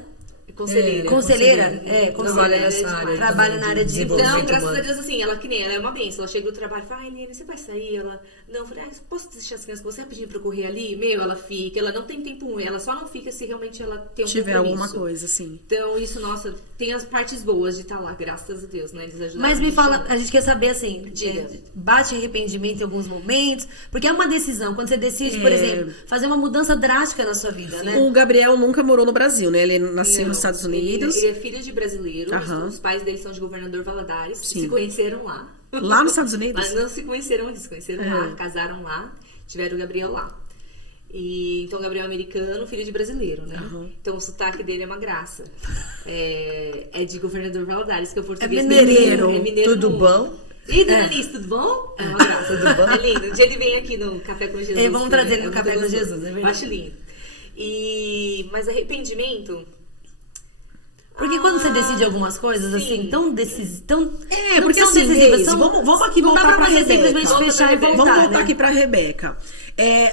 Conselheira. Conselheira? Trabalha conselheira. nessa área. Trabalha na área de Então, desenvolvimento graças a humano. Deus, assim, ela que nem ela é uma benção. Ela chega do trabalho e fala, ai, Eliane, você vai sair? Ela, não, eu falei, posso deixar as crianças com você rapidinho pra eu correr ali? Meu, ela fica, ela não tem tempo ruim, ela só não fica se realmente ela tem um Tiver compromisso. alguma coisa, assim. Então, isso, nossa, tem as partes boas de estar lá, graças a Deus, né? Eles ajudaram Mas me muito. fala, a gente quer saber assim, Diga. bate arrependimento em alguns momentos, porque é uma decisão, quando você decide, por exemplo, fazer uma mudança drástica na sua vida, né? O Gabriel nunca morou no Brasil, né? Ele nasceu Não, nos Estados Unidos. Ele é filho de brasileiro, Aham. os pais dele são de Governador Valadares, Sim. se conheceram lá. Lá nos Estados Unidos? Mas não se conheceram, eles se conheceram lá, casaram lá, tiveram o Gabriel lá. E, então o Gabriel é americano, filho de brasileiro, né? Então o sotaque dele é uma graça. É de Governador Valadares, que é o português mineiro. É mineiro Tudo no- bom? E dona Alice, tudo bom? É uma graça. Tudo bom? É lindo. Um dia ele vem aqui no Café com Jesus. Vamos trazer ele no muito Café com gostoso. Jesus, é verdade. Acho lindo. Mas arrependimento... Porque quando você decide algumas coisas, sim. assim, tão decisivas, Porque são assim, decisivas, Deise, são... vamos aqui não dá voltar pra você Rebeca. simplesmente Volta fechar pra e Rebeca. voltar, Vamos voltar né? aqui pra Rebeca.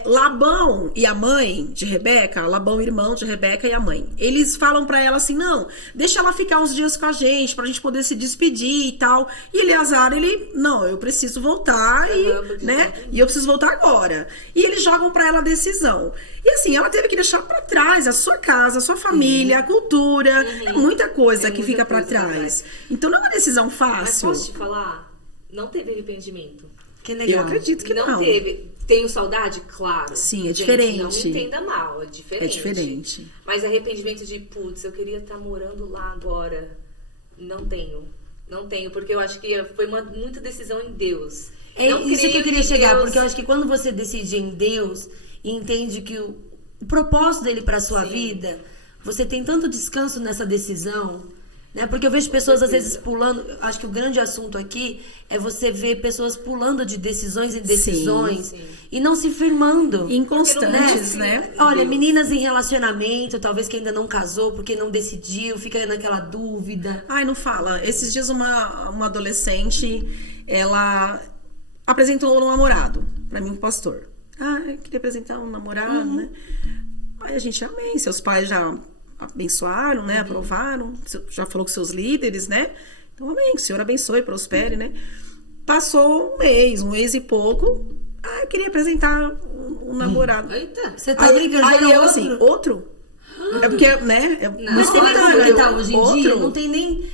Labão e a mãe de Rebeca, Labão, irmão de Rebeca e a mãe, eles falam pra ela assim, não, deixa ela ficar uns dias com a gente, pra gente poder se despedir e tal. E Eleazar, ele, não, eu preciso voltar porque né? E eu preciso voltar agora. E eles jogam pra ela a decisão. E assim, ela teve que deixar pra trás a sua casa, a sua família, a cultura, é muita coisa que muita fica pra coisa pra trás. Então não é uma decisão Mas fácil. posso te falar? Não teve arrependimento. Que legal. Eu acredito que não. teve. Tenho saudade? Claro. Sim, é Gente, diferente. Não me entenda mal, é diferente. É diferente. Mas arrependimento de, putz, eu queria estar morando lá agora. Não tenho. Não tenho, porque eu acho que foi muita decisão em Deus. É Não isso que creio eu queria chegar, Deus- porque eu acho que quando você decide em Deus e entende que o propósito dele pra sua vida, você tem tanto descanso nessa decisão, né? Porque eu vejo pessoas às vezes pulando, acho que o grande assunto aqui é você ver pessoas pulando de decisões em decisões e não se firmando. Inconstantes, né? Olha, meninas em relacionamento, talvez que ainda não casou porque não decidiu, fica naquela dúvida. Ai, não fala. Esses dias uma adolescente, ela apresentou um namorado pra mim, pastor. Ah, eu queria apresentar um namorado, né? Aí a gente, amém. Seus pais já abençoaram, né? Aprovaram. Já falou com seus líderes, né? Então, amém. Que o Senhor abençoe, prospere, né? Passou um mês e pouco. Ah, eu queria apresentar um namorado. Eita. Você tá brincando? Aí é eu outro? assim, outro? É porque, né? É Mas você vê como que tá hoje em dia, outro? não tem nem...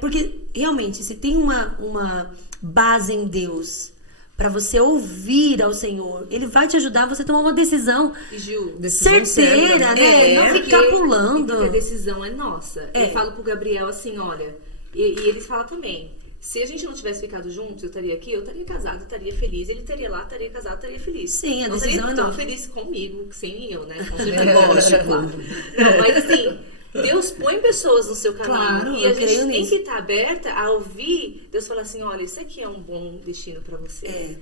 porque, realmente, se tem uma base em Deus pra você ouvir ao Senhor, Ele vai te ajudar a você tomar uma decisão E Ju, Decisão certeira, certa, né? Não porque- ficar pulando. Porque a decisão é nossa. Eu falo pro Gabriel assim, olha, e eles falam também, se a gente não tivesse ficado juntos, eu estaria aqui, eu estaria casado, eu estaria feliz, ele estaria lá, estaria casado, estaria feliz. Sim, a não decisão estaria é tão nossa. feliz comigo, sem eu, né? Com certeza, lógico, claro. Não, mas assim, Deus põe pessoas no seu caminho. Claro, e a eu gente creio tem nisso. que estar aberta a ouvir Deus falar assim, olha, isso aqui é um bom destino pra você.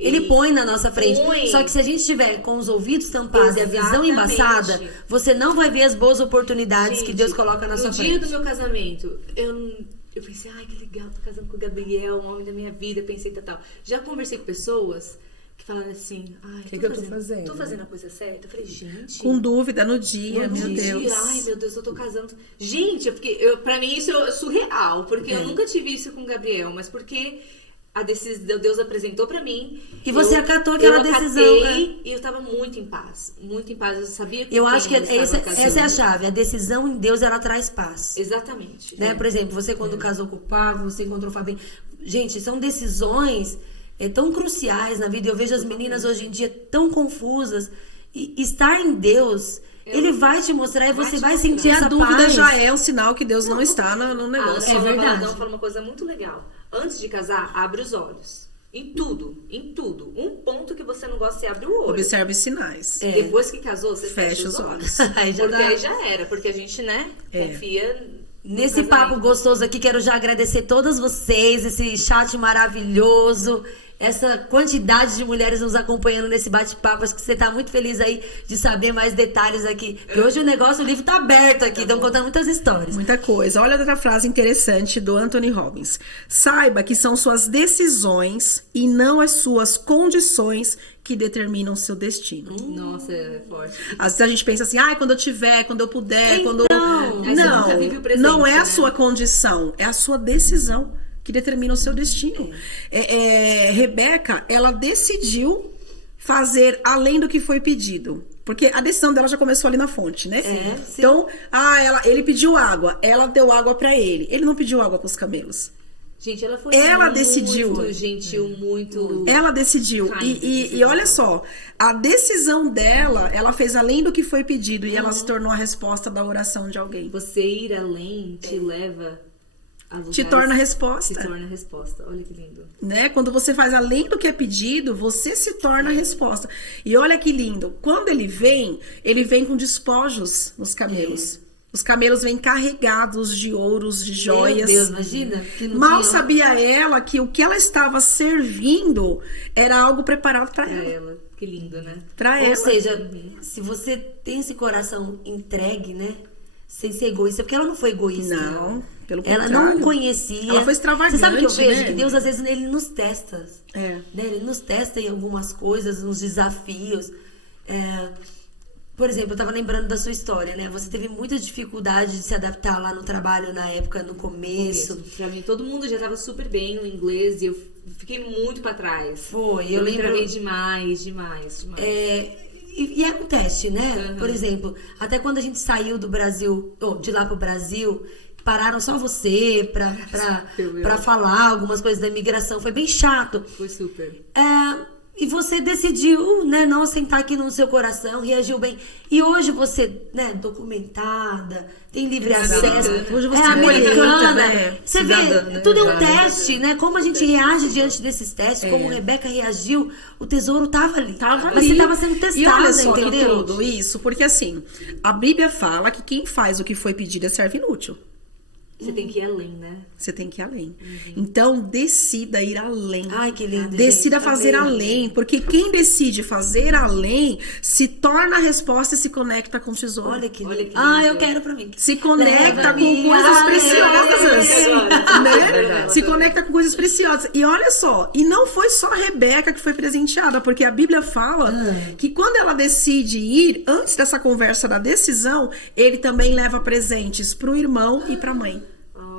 Ele põe na nossa frente. põe. Só que se a gente estiver com os ouvidos tampados e a visão Exatamente. embaçada, você não vai ver as boas oportunidades que Gente, Deus coloca na sua No dia frente. do meu casamento, eu pensei, ai, que legal, tô casando com o Gabriel, o homem da minha vida, pensei tal. Já conversei com pessoas que falaram assim, ai, Que eu tô fazendo? Tô fazendo a coisa certa. Eu falei, gente... Com dúvida no dia, no meu dia, Deus. Ai, meu Deus, eu tô casando. Gente, pra mim isso é surreal, porque eu nunca tive isso com o Gabriel, mas porque a decisão, Deus apresentou pra mim. E você acatou aquela decisão, acatei, e eu tava muito em paz. Muito em paz, eu sabia que Eu acho que quem eu estava essa é a casando. chave. A decisão em Deus, ela traz paz. Exatamente. Né? Por exemplo, você quando casou com o Pablo, você encontrou o Fabinho. Gente, são decisões tão cruciais na vida. Eu vejo as meninas hoje em dia tão confusas. E estar em Deus, Ele vai te mostrar e você vai sentir E a essa dúvida paz. já é um sinal que Deus não está no A negócio. Ana verdade. Valadão fala uma coisa muito legal. Antes de casar, abre os olhos. Em tudo, em tudo. Um ponto que você não gosta, você abre o olho. Observe os sinais. Depois que casou, você Fecha fecha os os olhos. Aí já Porque dá. aí já era, porque a gente, né, confia no Nesse casamento. papo gostoso aqui, quero já agradecer todas vocês, esse chat maravilhoso, essa quantidade de mulheres nos acompanhando nesse bate-papo. Acho que você tá muito feliz aí de saber mais detalhes aqui. Porque hoje o livro tá aberto aqui, estão contando muitas histórias. Muita coisa. Olha outra frase interessante do Anthony Robbins. Saiba que são suas decisões e não as suas condições que determinam o seu destino. Nossa, é forte. Às vezes a gente pensa assim, quando eu tiver, quando eu puder, quando... Aí você nunca vive o presente, não é a né? sua condição, é a sua decisão que determina o seu destino. Rebeca, ela decidiu fazer além do que foi pedido. Porque a decisão dela já começou ali na fonte, né? Sim. Então, ele pediu água, ela deu água pra ele. Ele não pediu água pros camelos. Gente, ela foi Ela muito decidiu. gentil, muito... Ela decidiu. E olha só, a decisão dela, ela fez além do que foi pedido. E ela se tornou a resposta da oração de alguém. Você ir além te leva a lugares... Te torna a resposta. Te torna a resposta. Olha que lindo. Né? Quando você faz além do que é pedido, você se torna a resposta. E olha que lindo. Quando ele vem com despojos nos camelos. Os camelos vêm carregados de ouros, de joias. Meu Deus, imagina. Que não Mal tinha- sabia ela que o que ela estava servindo era algo preparado para Pra ela. ela. Que lindo, né? Para Ou ela. seja, se você tem esse coração entregue, né? Sem ser egoísta, porque ela não foi egoísta. Não, pelo Ela contrário. não conhecia. Ela foi extravagante, Você sabe que eu vejo? né? Que Deus, às vezes, ele nos testa. É. Né? Ele nos testa em algumas coisas, nos desafios. Por exemplo, eu tava lembrando da sua história, né? Você teve muita dificuldade de se adaptar lá no trabalho na época, no começo. Pra mim, todo mundo já tava super bem no inglês e eu fiquei muito pra trás. Foi, eu eu me lembro- travei demais. E é um teste, né? Por exemplo, até quando a gente saiu do Brasil, de lá pro Brasil, pararam só você pra falar algumas coisas da imigração. Foi bem chato. Foi super. E você decidiu, né, não assentar aqui no seu coração, reagiu bem. E hoje você, né, documentada, tem livre acesso. Hoje você é é americana. né? Você vê, Cidadã, né? tudo é um Já. teste, né? Como a gente reage diante desses testes, como Rebeca reagiu, o tesouro tava ali. Tava Mas ali. você tava sendo testada, E olha só que entendeu? tudo isso, porque assim, a Bíblia fala que quem faz o que foi pedido é servo inútil. Você tem que ir além, né? Você tem que ir além. Então, decida ir além. Ai, que lindo, Decida gente. fazer Amei. além. Porque quem decide fazer além se torna a resposta e se conecta com o tesouro. Olha que lindo. Olha que Ah, lindo. eu quero pra mim. Se conecta com Leva-me coisas além. preciosas. Né? Verdade. Se conecta com coisas preciosas. E olha só, e não foi só a Rebeca que foi presenteada, porque a Bíblia fala que quando ela decide ir, antes dessa conversa da decisão, ele também leva presentes pro irmão e pra mãe.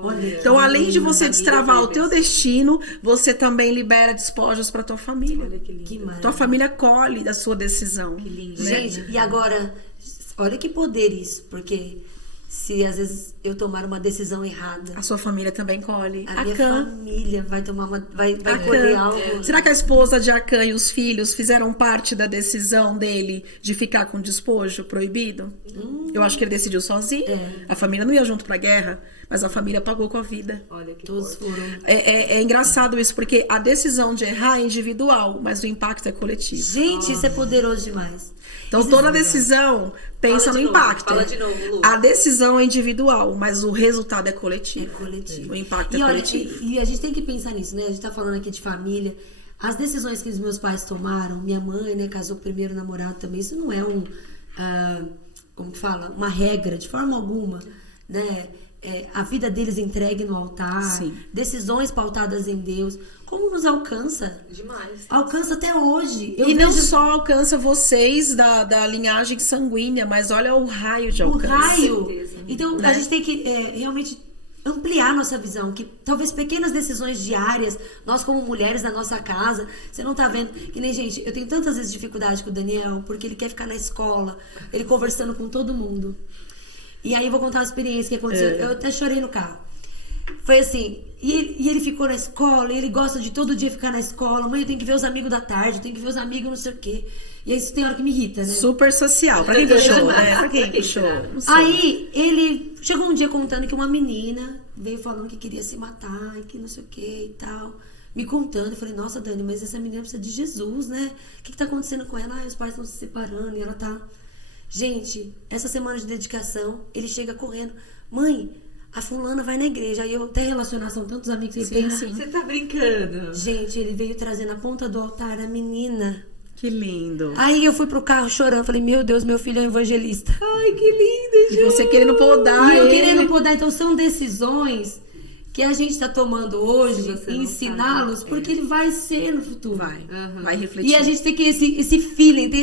Olha. Então, além de você Família destravar o foi teu bênção. destino, você também libera despojos pra tua família. Olha que lindo. Que maravilha. Tua família colhe da sua decisão. Que lindo. Gente, e agora, olha que poder isso, porque se às vezes eu tomar uma decisão errada, A sua família também colhe. a minha Acã. família vai tomar vai Acã. colher algo. Será que a esposa de Acã e os filhos fizeram parte da decisão dele de ficar com despojo proibido? Eu acho que ele decidiu sozinho. A família não ia junto pra guerra, mas a família pagou com a vida. Olha que Todos forte. foram. É engraçado isso, porque a decisão de errar é individual, mas o impacto é coletivo. Gente, isso é poderoso demais. Então, toda decisão pensa Fala no de novo, impacto. fala de novo, Lu. A decisão é individual, mas o resultado é É coletivo. coletivo. O impacto e é olha, coletivo. e a gente tem que pensar nisso, né? A gente tá falando aqui de família. As decisões que os meus pais tomaram, minha mãe, né, casou com o primeiro namorado também, isso não é como que fala? Uma regra, de forma alguma, né? A vida deles entregue no altar, Sim. decisões pautadas em Deus, como nos alcança? Demais. Alcança até hoje. Eu E não vejo só alcança vocês da linhagem sanguínea, mas olha o raio de o alcance. raio. certeza. Então, Né? a gente tem que realmente ampliar nossa visão, que talvez pequenas decisões diárias, nós como mulheres na nossa casa, você não tá vendo, que nem gente, eu tenho tantas vezes dificuldade com o Daniel, porque ele quer ficar na escola, ele conversando com todo mundo. E aí eu vou contar uma experiência que aconteceu, eu até chorei no carro. Foi assim, e ele ficou na escola, e ele gosta de todo dia ficar na escola, mãe, eu tenho que ver os amigos da tarde, eu tenho que ver os amigos não sei o quê. E aí isso tem hora que me irrita, né? Super social. Pra quem puxou, né? Pra quem puxou? Não sei. Aí ele chegou um dia contando que uma menina veio falando que queria se matar e que não sei o que e tal. Me contando, eu falei, nossa, Dani, mas essa menina precisa de Jesus, né? O que tá acontecendo com ela? Ah, os pais estão se separando e ela tá... Gente, essa semana de dedicação, ele chega correndo. Mãe, a fulana vai na igreja. Aí eu até relacionar, são tantos amigos que ele tem. sim. Você tá brincando? Gente, ele veio trazer na ponta do altar a menina. Que lindo. Aí eu fui pro carro chorando, falei, meu Deus, meu filho é um evangelista. Ai, que lindo, E você querendo podar E eu ele. querendo podar. Então, são decisões que a gente está tomando hoje Se você e não ensiná-los, sabe, porque ele vai ser no futuro. Vai refletir. E a gente tem que esse feeling, ter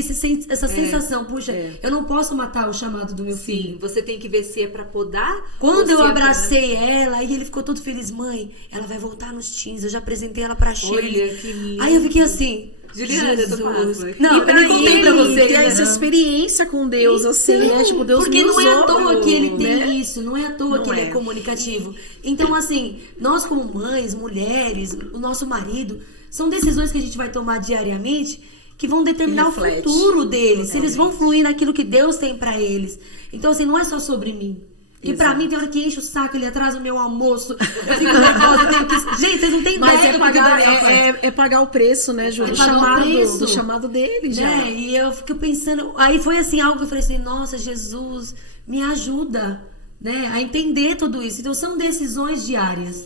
essa sensação, puxa, eu não posso matar o chamado do meu filho. Sim, você tem que ver se é pra podar. Quando ou se eu é pra- abracei ela, e ele ficou todo feliz, mãe, ela vai voltar nos teens, eu já apresentei ela pra Shirley. Olha, que lindo. Aí eu fiquei assim, Juliana, eu tô Jesus. pasma. Não, E pra eu nem contei pra ele vocês, ter né? essa experiência com Deus, assim, né? Tipo, Deus Porque me não é à usou, toa que ele tem né? isso, não é à toa Não que ele é. é comunicativo. Então, assim, nós como mães, mulheres, o nosso marido, são decisões que a gente vai tomar diariamente que vão determinar o Que reflete. futuro deles, se eles vão fluir naquilo que Deus tem pra eles. Então, assim, não é só sobre mim. Que pra mim tem hora que enche o saco, ele atrasa o meu almoço, eu fico nervosa, eu tenho que... Gente, vocês não têm Mas ideia é do que o pagar, Daniel faz. é pagar o preço, né, Júlio? É pagar o preço. Do chamado dele, já. Né? E eu fico pensando, aí foi assim algo que eu falei assim, nossa, Jesus, me ajuda, né, a entender tudo isso. Então são decisões diárias.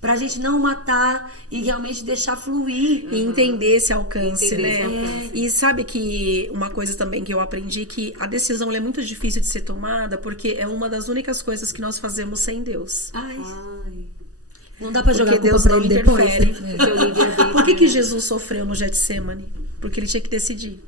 Pra gente não matar e realmente deixar fluir. E entender esse alcance, Entender né? esse alcance. E sabe que uma coisa também que eu aprendi, que a decisão ela é muito difícil de ser tomada, porque é uma das únicas coisas que nós fazemos sem Deus. Ai, Ai, não dá pra jogar Porque culpa Deus pra não ele depois. interfere. que Olivia veio, Por que né? Jesus sofreu no Getsemane? Porque ele tinha que decidir.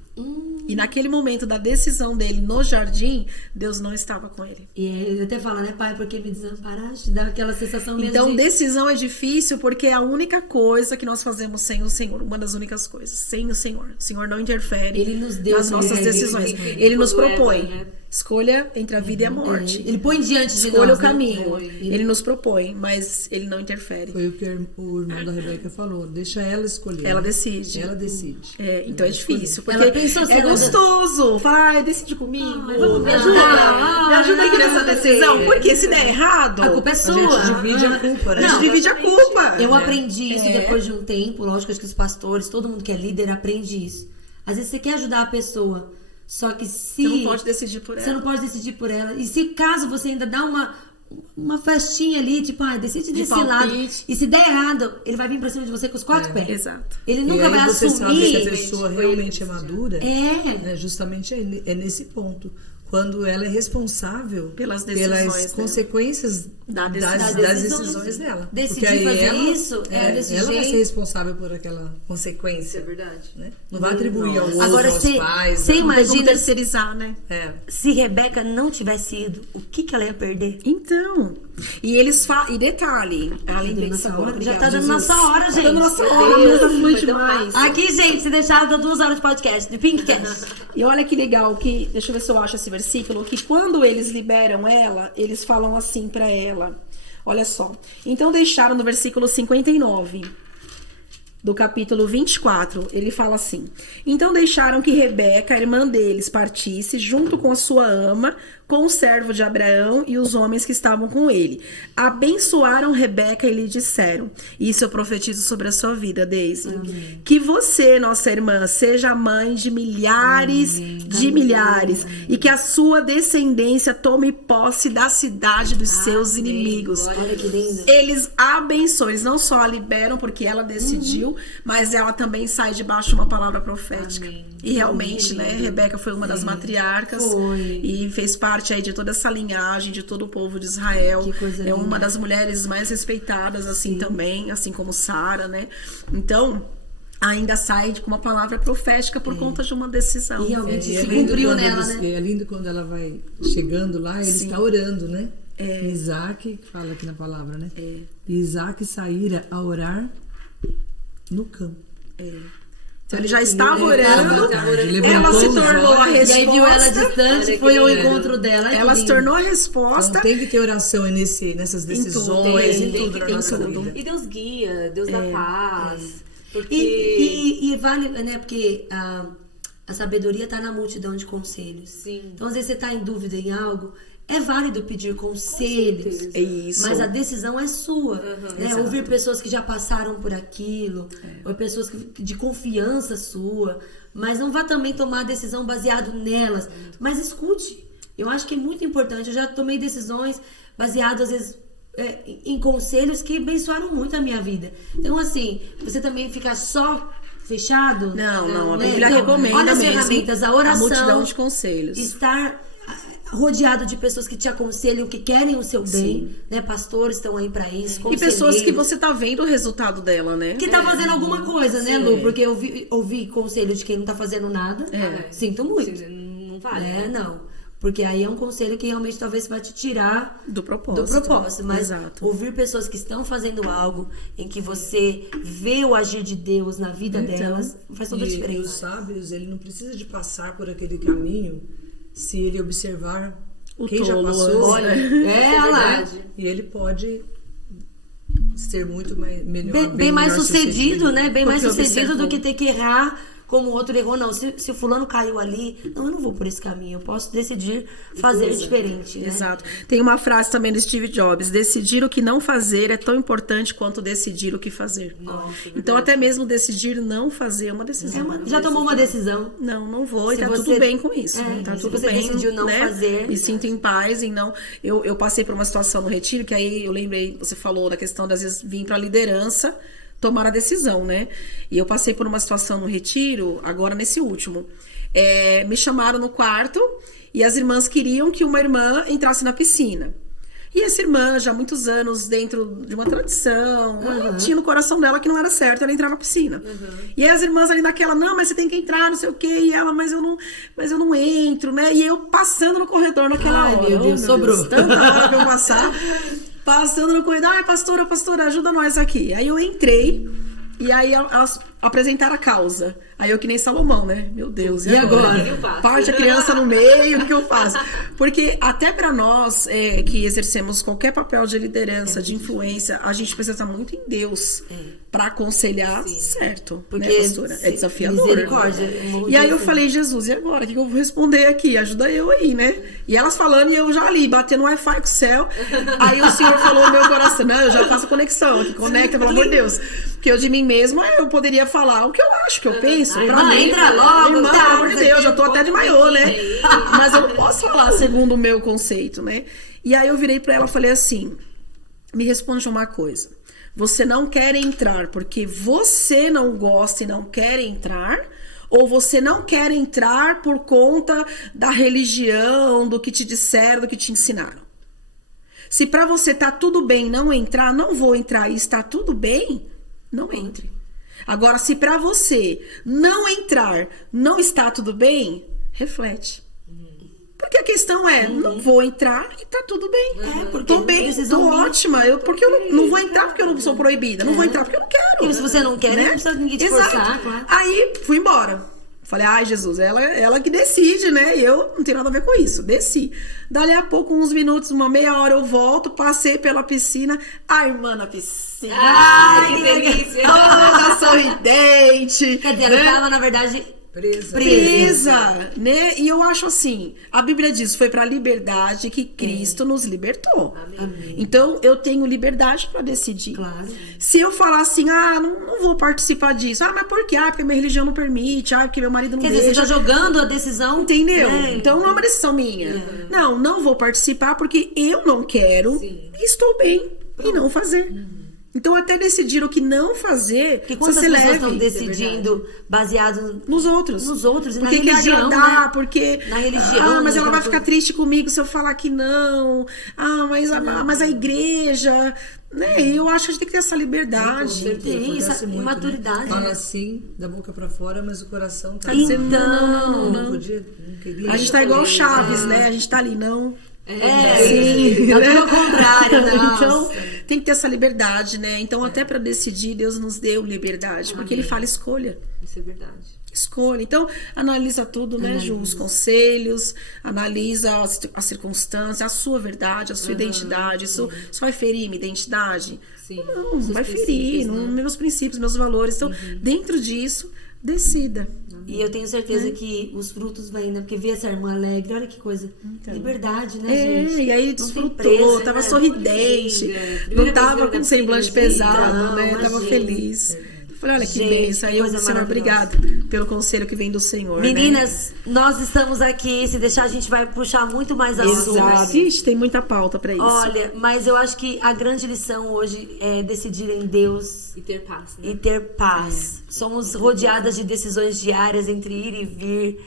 E naquele momento da decisão dele no jardim, Deus não estava com ele. E ele até fala, né, pai, porque me desamparaste? Dá aquela sensação mesmo Então, de... decisão é difícil porque é a única coisa que nós fazemos sem o Senhor. Uma das únicas coisas. Sem o Senhor. O Senhor não interfere Ele nos deu nas nossas livre-arbítrio. decisões. Ele nos Quando propõe. Eva, né? Escolha entre a vida e a morte. Ele põe diante de Escolha nós, o né? caminho. Ele nos propõe, mas ele não interfere. Foi o que o irmão da Rebeca falou. Deixa ela escolher. Ela né? decide. Ela decide. Então é difícil. Porque Ela pensou se é ela- gostoso. Fala, decide comigo. vamos Me ajuda. ajudar. Me ajuda aqui nessa decisão. você. Porque se der errado, A culpa é A sua. gente divide a culpa, né? a gente divide a culpa. Eu aprendi isso depois de um tempo, lógico, acho que os pastores, todo mundo que é líder aprende isso. Às vezes você quer ajudar a pessoa, só que se... Você não pode decidir por ela. Você não pode decidir por ela. E se caso você ainda dá uma festinha ali, tipo, decide desse palpite. lado. E se der errado, ele vai vir pra cima de você com os 4 pés. Exato. Ele E nunca aí vai você sabe se a assumir. pessoa realmente é madura. É. Né? Justamente é nesse ponto. Quando ela é responsável Pelas decisões pelas dela. consequências Da das decisão. decisões dela. Decidir Porque aí fazer ela, isso, desse ela vai jeito. ser responsável por aquela Isso é consequência. verdade. Né? Não vai atribuir ao outro, Agora, aos você pais. você né? Não tem como imagina terceirizar, né? se Rebeca não tivesse ido, o que ela ia perder? Então, e eles falam, e detalhe, além dando disso, nossa hora? Já obrigada, tá dando Jesus. nossa hora, gente. Tá dando nossa Meu hora, Deus, tá fluindo foi tão demais. Aqui, gente, se deixar, dá 2 horas de podcast, de Pinkcast. E olha que legal, que deixa eu ver se eu acho esse versículo, que quando eles liberam ela, eles falam assim pra ela. Olha só. Então deixaram no versículo 59 do capítulo 24, ele fala assim: então deixaram que Rebeca, a irmã deles, partisse junto com a sua ama, com o servo de Abraão e os homens que estavam com ele. Abençoaram Rebeca e lhe disseram: isso eu profetizo sobre a sua vida, Deise, que você, nossa irmã, seja a mãe de milhares de milhares, e que a sua descendência tome posse da cidade dos seus inimigos. Olha que lindo. Eles abençoam, eles não só a liberam porque ela decidiu, mas ela também sai debaixo de uma palavra profética. E realmente, né, Rebeca foi uma das matriarcas Foi. e fez parte aí de toda essa linhagem, de todo o povo de Israel. Que coisa É uma linda. das mulheres mais respeitadas, assim, também, assim como Sara, né? Então, ainda sai com uma palavra profética por conta de uma decisão. E realmente E se lindo cumpriu quando nela, eles- né? É lindo quando ela vai chegando lá, ele está orando, né? Isaac, fala aqui na palavra, né? Isaac saíra a orar no campo. Então ele já estava orando, Levantou ela se os tornou a olhos. E aí viu ela resposta. distante, Olha foi que ao lindo. encontro dela. Ai, que Ela se lindo. tornou a Então resposta. tem que ter oração nessas decisões, em tudo na nossa vida. E Deus guia, Deus dá paz. Porque E vale, né? Porque a sabedoria tá na multidão de conselhos. Sim. Então, às vezes você tá em dúvida em algo, é válido pedir conselhos. certeza. É isso. Mas a decisão é sua. Né? Ouvir pessoas que já passaram por aquilo, ou pessoas de confiança sua. Mas não vá também tomar a decisão baseado nelas. Mas escute. Eu acho que é muito importante. Eu já tomei decisões baseadas, às vezes, em conselhos que abençoaram muito a minha vida. Então, assim, você também ficar só fechado. Não, a né? Bíblia Então, recomenda olha as mesmo ferramentas, a a oração. multidão de conselhos. Estar rodeado de pessoas que te aconselham, que querem o seu bem, né? Pastores estão aí pra isso, E pessoas que conselheiros. você tá vendo o resultado dela, né? Que tá fazendo alguma coisa, né, Lu? Porque eu ouvi conselho de quem não tá fazendo nada. Sinto muito. Não vale. Não. Porque aí é um conselho que realmente talvez vai te tirar Do propósito. Mas Exato. ouvir pessoas que estão fazendo algo em que você vê o agir de Deus na vida delas, faz toda a E os diferença. sábios, ele não precisa de passar por aquele caminho se ele observar O quem já tolo passou. antes, Olha, É lá. verdade. E ele pode ser muito melhor. Bem mais melhor sucedido, né? Bem mais Porque sucedido do observou. que ter que errar como o outro errou. Não, se o fulano caiu ali, não, eu não vou por esse caminho. Eu posso decidir fazer diferente, né? Exato. Tem uma frase também do Steve Jobs: decidir o que não fazer é tão importante quanto decidir o que fazer. Então, até mesmo decidir não fazer é uma decisão. Já tomou uma decisão. Não vou e Se tá você- tudo bem com isso. Tá se tudo você bem. decidiu não né? fazer. Me sinto em paz e não. Eu passei por uma situação no retiro que aí eu lembrei, você falou da questão de às vezes vir pra liderança tomar a decisão, né? E eu passei por uma situação no retiro, agora nesse último. Me chamaram no quarto e as irmãs queriam que uma irmã entrasse na piscina. E essa irmã, já há muitos anos dentro de uma tradição, ela tinha no coração dela que não era certo ela entrar na piscina. E aí as irmãs ali naquela, não, mas você tem que entrar, não sei o quê. E ela, mas eu não entro, né? E eu passando no corredor naquela Ai, hora. meu Deus, sobrou. Tanta hora pra eu passar. Passando no corredor, ai, pastora, ajuda nós aqui. Aí eu entrei e aí elas apresentaram a causa. Aí eu que nem Salomão, né? Meu Deus, e agora? O que eu faço? Parte a criança no meio, o que eu faço? Porque até pra nós que exercemos qualquer papel de liderança, de influência, a gente precisa estar muito em Deus pra aconselhar certo, Porque né, pastora? É desafiador. misericórdia, E aí eu falei, Jesus, e agora? O que eu vou responder aqui? Ajuda eu aí, né? E elas falando e eu já ali, batendo Wi-Fi com o céu. Aí o Senhor falou no meu coração, não, eu já faço conexão aqui, conecta, pelo amor de Deus. Porque eu de mim mesma, eu poderia falar o que eu acho, o que eu penso. Pra irmã, mim, entra logo, irmã, tá, pelo amor de isso Deus, aqui, já tô até de maiô, né? Mas eu não posso falar segundo o meu conceito, né? E aí eu virei pra ela e falei assim, me responde uma coisa. Você não quer entrar porque você não gosta e não quer entrar? Ou você não quer entrar por conta da religião, do que te disseram, do que te ensinaram? Se pra você tá tudo bem não entrar, não vou entrar e está tudo bem, não entre. Agora, se pra você não entrar não está tudo bem, reflete. Porque a questão é, não vou entrar e tá tudo bem. porque Tô bem, decisão tô minha. ótima. Porque eu não vou entrar porque eu não sou proibida. Não vou entrar porque eu não quero. E se você não quer, não precisa ninguém te Exato. forçar, claro. Aí, fui embora. Falei, ai, Jesus, ela que decide, né? E eu não tenho nada a ver com isso. Desci. Dali a pouco, uns minutos, uma meia hora, eu volto, passei pela piscina. A irmã na piscina. Ai, que delícia. Toda sorridente. Quer dizer, né? ela tava, na verdade, Presa. Presa, né? E eu acho assim, a Bíblia diz, foi pra liberdade que Cristo nos libertou. Então, eu tenho liberdade pra decidir. Claro. Se eu falar assim, não vou participar disso. Mas por quê? Porque minha religião não permite. Porque meu marido não Quer dizer, deixa. você tá jogando a decisão. Entendeu? né? Então não é uma decisão minha. Não vou participar porque eu não quero e estou bem em não fazer. Então até decidir o que não fazer, Porque precisa quantas ser pessoas leve estão decidindo baseado nos outros. nos outros e na Porque quer religião, agradar, né? porque Na religião, mas ela naquela vai ficar coisa. triste comigo se eu falar que não. Mas a igreja, né? Eu acho que a gente tem que ter essa liberdade. Tem essa Acontece muito, imaturidade, Né? Fala né? assim, da boca pra fora, mas o coração tá Então, não podia, não queria. A gente tá igual Chaves, né? A gente tá ali, não. Sim. Tá tudo ao contrário, não. Então, tem que ter essa liberdade, né? Então, até pra decidir, Deus nos deu liberdade. Porque Ele fala, escolha. Isso é verdade. Escolha. Então, analisa tudo, né, Ju? Os conselhos, analisa a circunstância, a sua verdade, a sua identidade. Isso vai ferir minha identidade? Sim. Não Seus vai ferir. princípios, Não, né? meus princípios, meus valores. Então, dentro disso, decida. E eu tenho certeza que os frutos vêm, né? Porque ver essa irmã alegre, olha que coisa. Liberdade, né, gente? E aí Não tem desfrutou, preço, tava né? sorridente, Primeira não vez tava que eu com vi semblante filho, pesado, não, né? Tava imagina. feliz. Eu falei, olha que Gente, bênção. Aí que eu coisa disse, Senhor, maravilhosa. obrigado pelo conselho que vem do Senhor. Meninas, nós estamos aqui. Se deixar, a gente vai puxar muito mais né? assuntos. Exato. Ixi, tem muita pauta pra isso. Olha, mas eu acho que a grande lição hoje é decidir em Deus E ter paz, né? e ter paz. Somos rodeadas de decisões diárias entre ir e vir.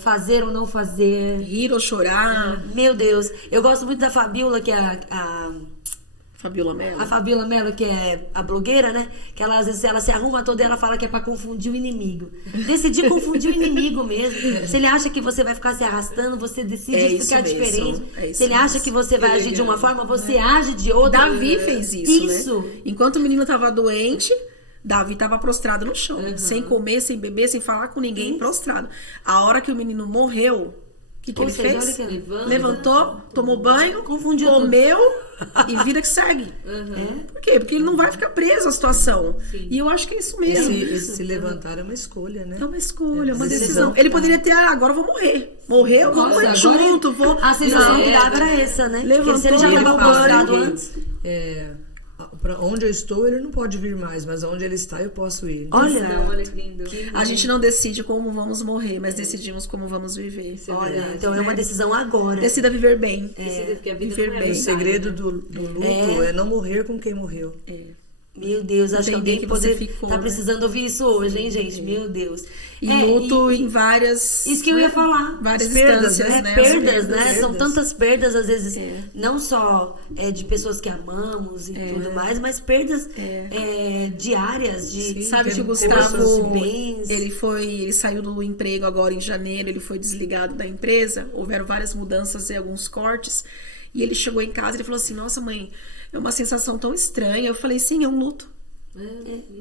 fazer ou não fazer. Rir ou chorar. Meu Deus, eu gosto muito da Fabiola, que é Fabiola Mello. a Fabiola Mello, que é a blogueira, né? Que ela, às vezes, ela se arruma toda e ela fala que é pra confundir o inimigo. Decidir confundir o inimigo mesmo. Se ele acha que você vai ficar se arrastando, você decide ficar diferente. Se ele acha que você vai agir de uma forma, você age de outra. Davi fez isso, né? Enquanto o menino tava doente, Davi tava prostrado no chão. Sem comer, sem beber, sem falar com ninguém, prostrado. A hora que o menino morreu, o que ele fez? olha que Levantou, tomou banho, Confundiu comeu e vida que segue. Por quê? Porque ele não vai ficar preso à situação. E eu acho que é isso mesmo. Se levantar é uma escolha, né? É uma escolha, é uma decisão. decisão. Ele poderia ter, agora eu vou morrer. Morreu, vou morrer junto. Vou... A sensação que dava era essa, né? Levantou, Porque se ele já Ele estava fala prostrado que, antes. Pra onde eu estou, ele não pode vir mais, mas aonde ele está, eu posso ir. Olha, Olha que lindo. A gente não decide como vamos morrer, mas decidimos como vamos viver. olha, então é uma decisão agora. Decida viver bem. Decida que a vida Viver não é bem. O segredo do luto é não morrer com quem morreu. Meu Deus, acho que Entender alguém que você pode ficou, tá né? precisando ouvir isso hoje, hein, gente? Meu Deus. E luto em várias... Isso que eu ia falar. Várias perdas, instâncias, né? né? Perdas, né? perdas. São tantas perdas, às vezes, não só de pessoas que amamos e tudo mais, mas perdas diárias de Sabe que o Tem Gustavo, pessoas bens. ele saiu do emprego agora em janeiro, ele foi desligado da empresa, houveram várias mudanças e alguns cortes, e ele chegou em casa e ele falou assim, nossa mãe, é uma sensação tão estranha. Eu falei, sim, é um luto.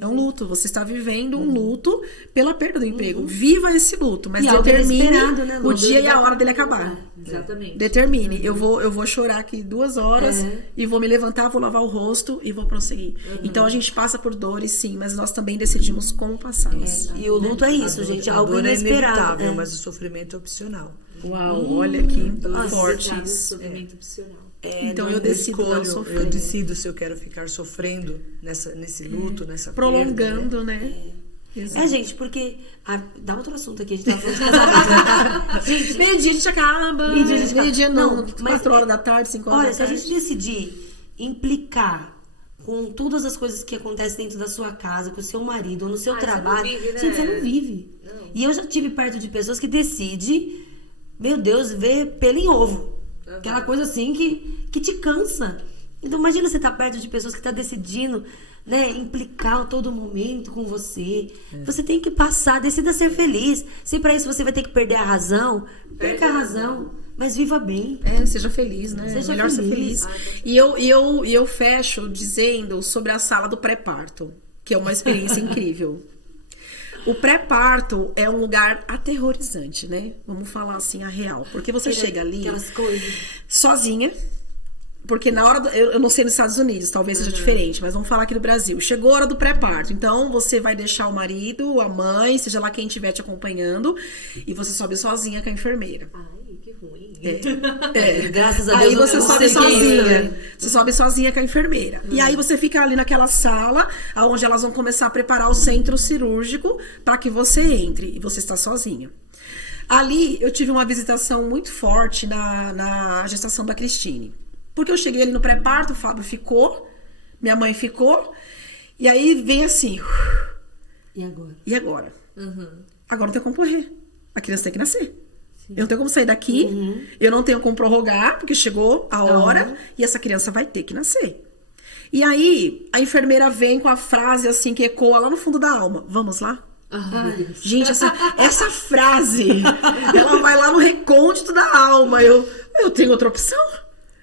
É um luto, você está vivendo um luto pela perda do emprego. Viva esse luto, mas E algo determine inesperado, né, Lu? o dia e a hora dele acabar. Exatamente. Determine. Eu vou chorar aqui 2 horas e vou me levantar, vou lavar o rosto e vou prosseguir. Então a gente passa por dores, sim, mas nós também decidimos como passá-las. E o luto é isso, gente, A algo dor é inesperado. inevitável, mas o sofrimento é opcional. Uau, olha que forte Delicado, isso. sofrimento opcional. Então eu decido não Eu sofrer. decido se eu quero ficar sofrendo nesse luto, nessa Prolongando, perda, né? Gente, porque... dá outro assunto aqui, a gente tava falando de casamento. Gente, Meio-dia a gente acaba. Meio-dia a gente acaba. Meio-dia Não, não, mas 4 horas da tarde, 5 horas olha, da se a tarde. gente decidir implicar com todas as coisas que acontecem dentro da sua casa, com o seu marido, ou no seu Você não trabalho, vive, né? gente, você não vive. E eu já tive perto de pessoas que decidem, meu Deus, ver pelo em ovo. Aquela coisa assim que te cansa. Então imagina você estar perto de pessoas que estão decidindo, né, implicar a todo momento com você. Você tem que passar, decida ser feliz. Se para isso você vai ter que perder a razão, perca a razão. Mas viva bem. Seja feliz, né? Seja Melhor ser feliz. feliz. E eu fecho dizendo sobre a sala do pré-parto, que é uma experiência incrível. O pré-parto é um lugar aterrorizante, né? Vamos falar assim a real. Porque você chega ali Aquelas coisas. sozinha. Porque na hora eu não sei nos Estados Unidos, talvez seja diferente, mas vamos falar aqui do Brasil. Chegou a hora do pré-parto, então você vai deixar o marido, a mãe, seja lá quem estiver te acompanhando, e você sobe sozinha com a enfermeira. Ai, que ruim. Graças a Deus. Aí você eu sobe sei que é isso, sozinha. né? Você sobe sozinha com a enfermeira. E aí você fica ali naquela sala, onde elas vão começar a preparar o centro cirúrgico para que você entre. E você está sozinha. Ali eu tive uma visitação muito forte na gestação da Cristine. Porque eu cheguei ali no pré-parto, o Fábio ficou, minha mãe ficou. E aí vem assim. E agora? E agora? Agora não tem como correr. A criança tem que nascer. Eu não tenho como sair daqui, eu não tenho como prorrogar, porque chegou a hora e essa criança vai ter que nascer. E aí, a enfermeira vem com a frase assim que ecoa lá no fundo da alma. Vamos lá? Gente, essa frase, ela vai lá no recôndito da alma. Eu tenho outra opção?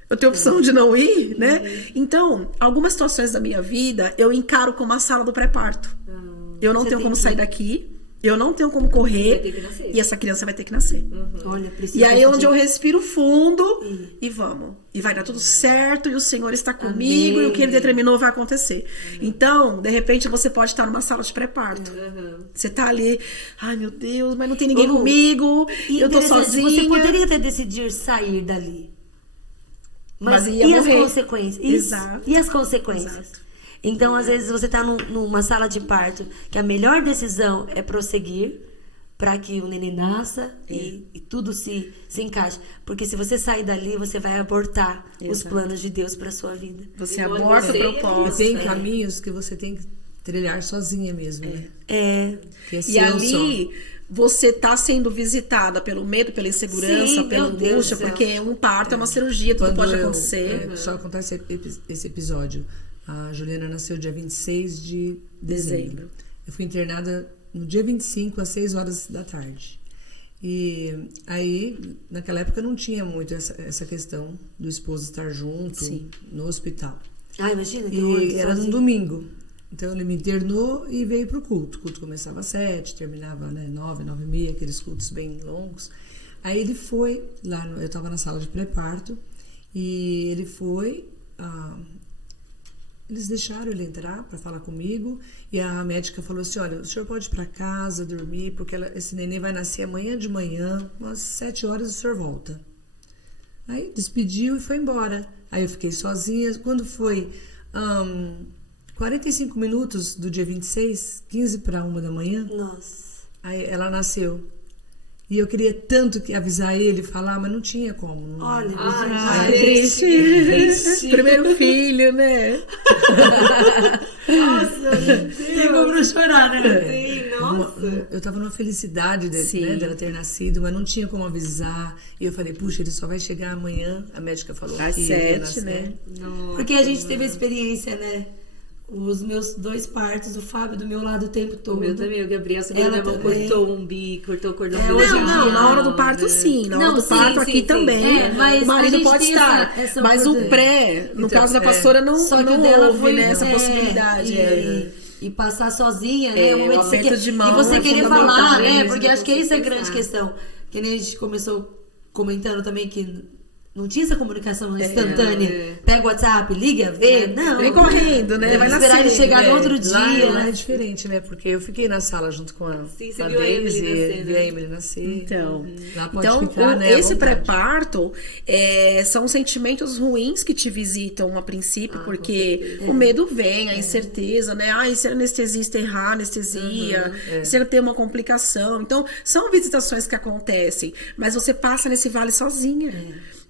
Eu tenho opção de não ir, né? Então, algumas situações da minha vida eu encaro como a sala do pré-parto. Eu não tenho como sair daqui. Eu não tenho como correr. Vai ter que nascer. E essa criança vai ter que nascer. Olha, precisa E aí é onde pedir. eu respiro fundo e vamos. E vai dar tudo certo e o Senhor está comigo e o que Ele determinou vai acontecer. Então, de repente, você pode estar numa sala de pré-parto. Você tá ali, ai meu Deus, mas não tem ninguém comigo, E eu tô interessante, sozinha. Você poderia ter decidido sair dali. Mas ia e as morrer. consequências? Isso. Exato. E as consequências? Exato. Então, às vezes, você tá numa sala de parto que a melhor decisão é prosseguir para que o neném nasça e tudo se encaixe. Porque se você sair dali, você vai abortar os planos de Deus para sua vida. Você Igual aborta o você e a propósito. Tem caminhos que você tem que trilhar sozinha mesmo, né? É. Que é E seu ali, você tá sendo visitada pelo medo, pela insegurança, Sim, pela meu Deus angústia, do céu. porque um parto é uma cirurgia, tudo Quando pode eu- acontecer. Só acontece esse episódio. A Juliana nasceu dia 26 de dezembro. Eu fui internada no dia 25, às 6 horas da tarde. E aí, naquela época, não tinha muito essa questão do esposo estar junto Sim. no hospital. Ah, imagina que horror, E era num sozinho. domingo. Então ele me internou e veio pro culto. O culto começava às 7, terminava 9, 9h30, aqueles cultos bem longos. Aí ele foi lá, eu estava na sala de pré-parto, e ele foi. Eles deixaram ele entrar para falar comigo, e a médica falou assim: olha, o senhor pode ir para casa dormir, porque esse neném vai nascer amanhã de manhã, umas 7 horas o senhor volta. Aí despediu e foi embora. Aí eu fiquei sozinha. Quando foi 45 minutos do dia 26, 15 para 1 da manhã, Nossa. aí ela nasceu. E eu queria tanto avisar ele, falar, mas não tinha como. Não. Olha, Ai, triste. Primeiro filho, né? tem como não chorar, né? Sim, nossa. Eu tava numa felicidade Sim. dela ter nascido, mas não tinha como avisar. E eu falei, puxa, ele só vai chegar amanhã. A médica falou Às que ia 7, nascer. né? Porque a gente teve a experiência, né? Os meus 2 partos, o Fábio do meu lado o tempo todo. O meu também, o Gabriel, segurou Ela minha mão, também. cortou um umbigo, cortou o cordão Não, na hora do parto sim, na hora Não, do sim, parto sim, aqui sim. também. É, mas o marido a gente pode tem estar, essa mas o oportunidade. pré, no Então, caso da pastora, não, Só que não o dela houve foi né, essa possibilidade. E passar sozinha, né? É, O momento o que você aperto quer, de mão e você é querer fundamental falar, né? mesmo, Porque acho que essa é a você grande pensar. questão. Que nem a gente começou comentando também que não tinha essa comunicação instantânea. Pega o WhatsApp, liga, vê. Não. Vem correndo, né? Tem Vai que esperar ele nascer, chegar né? no outro Lá dia. é diferente, né? Porque eu fiquei na sala junto com a, Sim, você com a viu a Emily Daisy, nascer, vi né? a Emily nascer. Então, Lá pode então ficar, né, à esse vontade. pré-parto são sentimentos ruins que te visitam a princípio, porque o medo vem, a incerteza, né? Ah, e se a anestesista errar a anestesia, se ele ter uma complicação. Então, são visitações que acontecem, mas você passa nesse vale sozinha.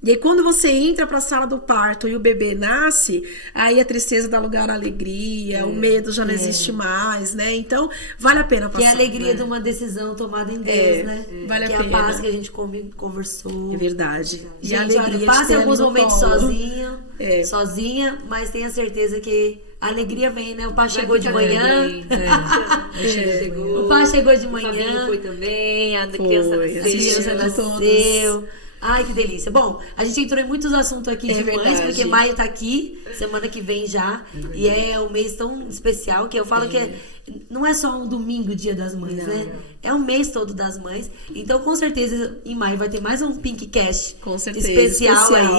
E aí, quando você entra para a sala do parto e o bebê nasce, aí a tristeza dá lugar à alegria, o medo já não existe mais, né? Então, vale a pena passar. Que é a alegria né? de uma decisão tomada em Deus, né? vale a que é pena. a paz que a gente conversou. É verdade. E a Gente, alegria olha, de passe ter alguns ali no momentos colo. sozinha, mas tenha certeza que a alegria vem, né? O pai Vai chegou de ficar manhã. bem. Chegou. O pai chegou de O manhã. Fabinho foi também, a criança Foi, nasceu. A criança assistiu nasceu. Ai, que delícia. Bom, a gente entrou em muitos assuntos aqui de mães, verdade. porque maio tá aqui, semana que vem já. E é um mês tão especial que eu falo que não é só um domingo, dia das mães, né? É um mês todo das mães. Então, com certeza, em maio vai ter mais um Pink Cash Com certeza, especial especial.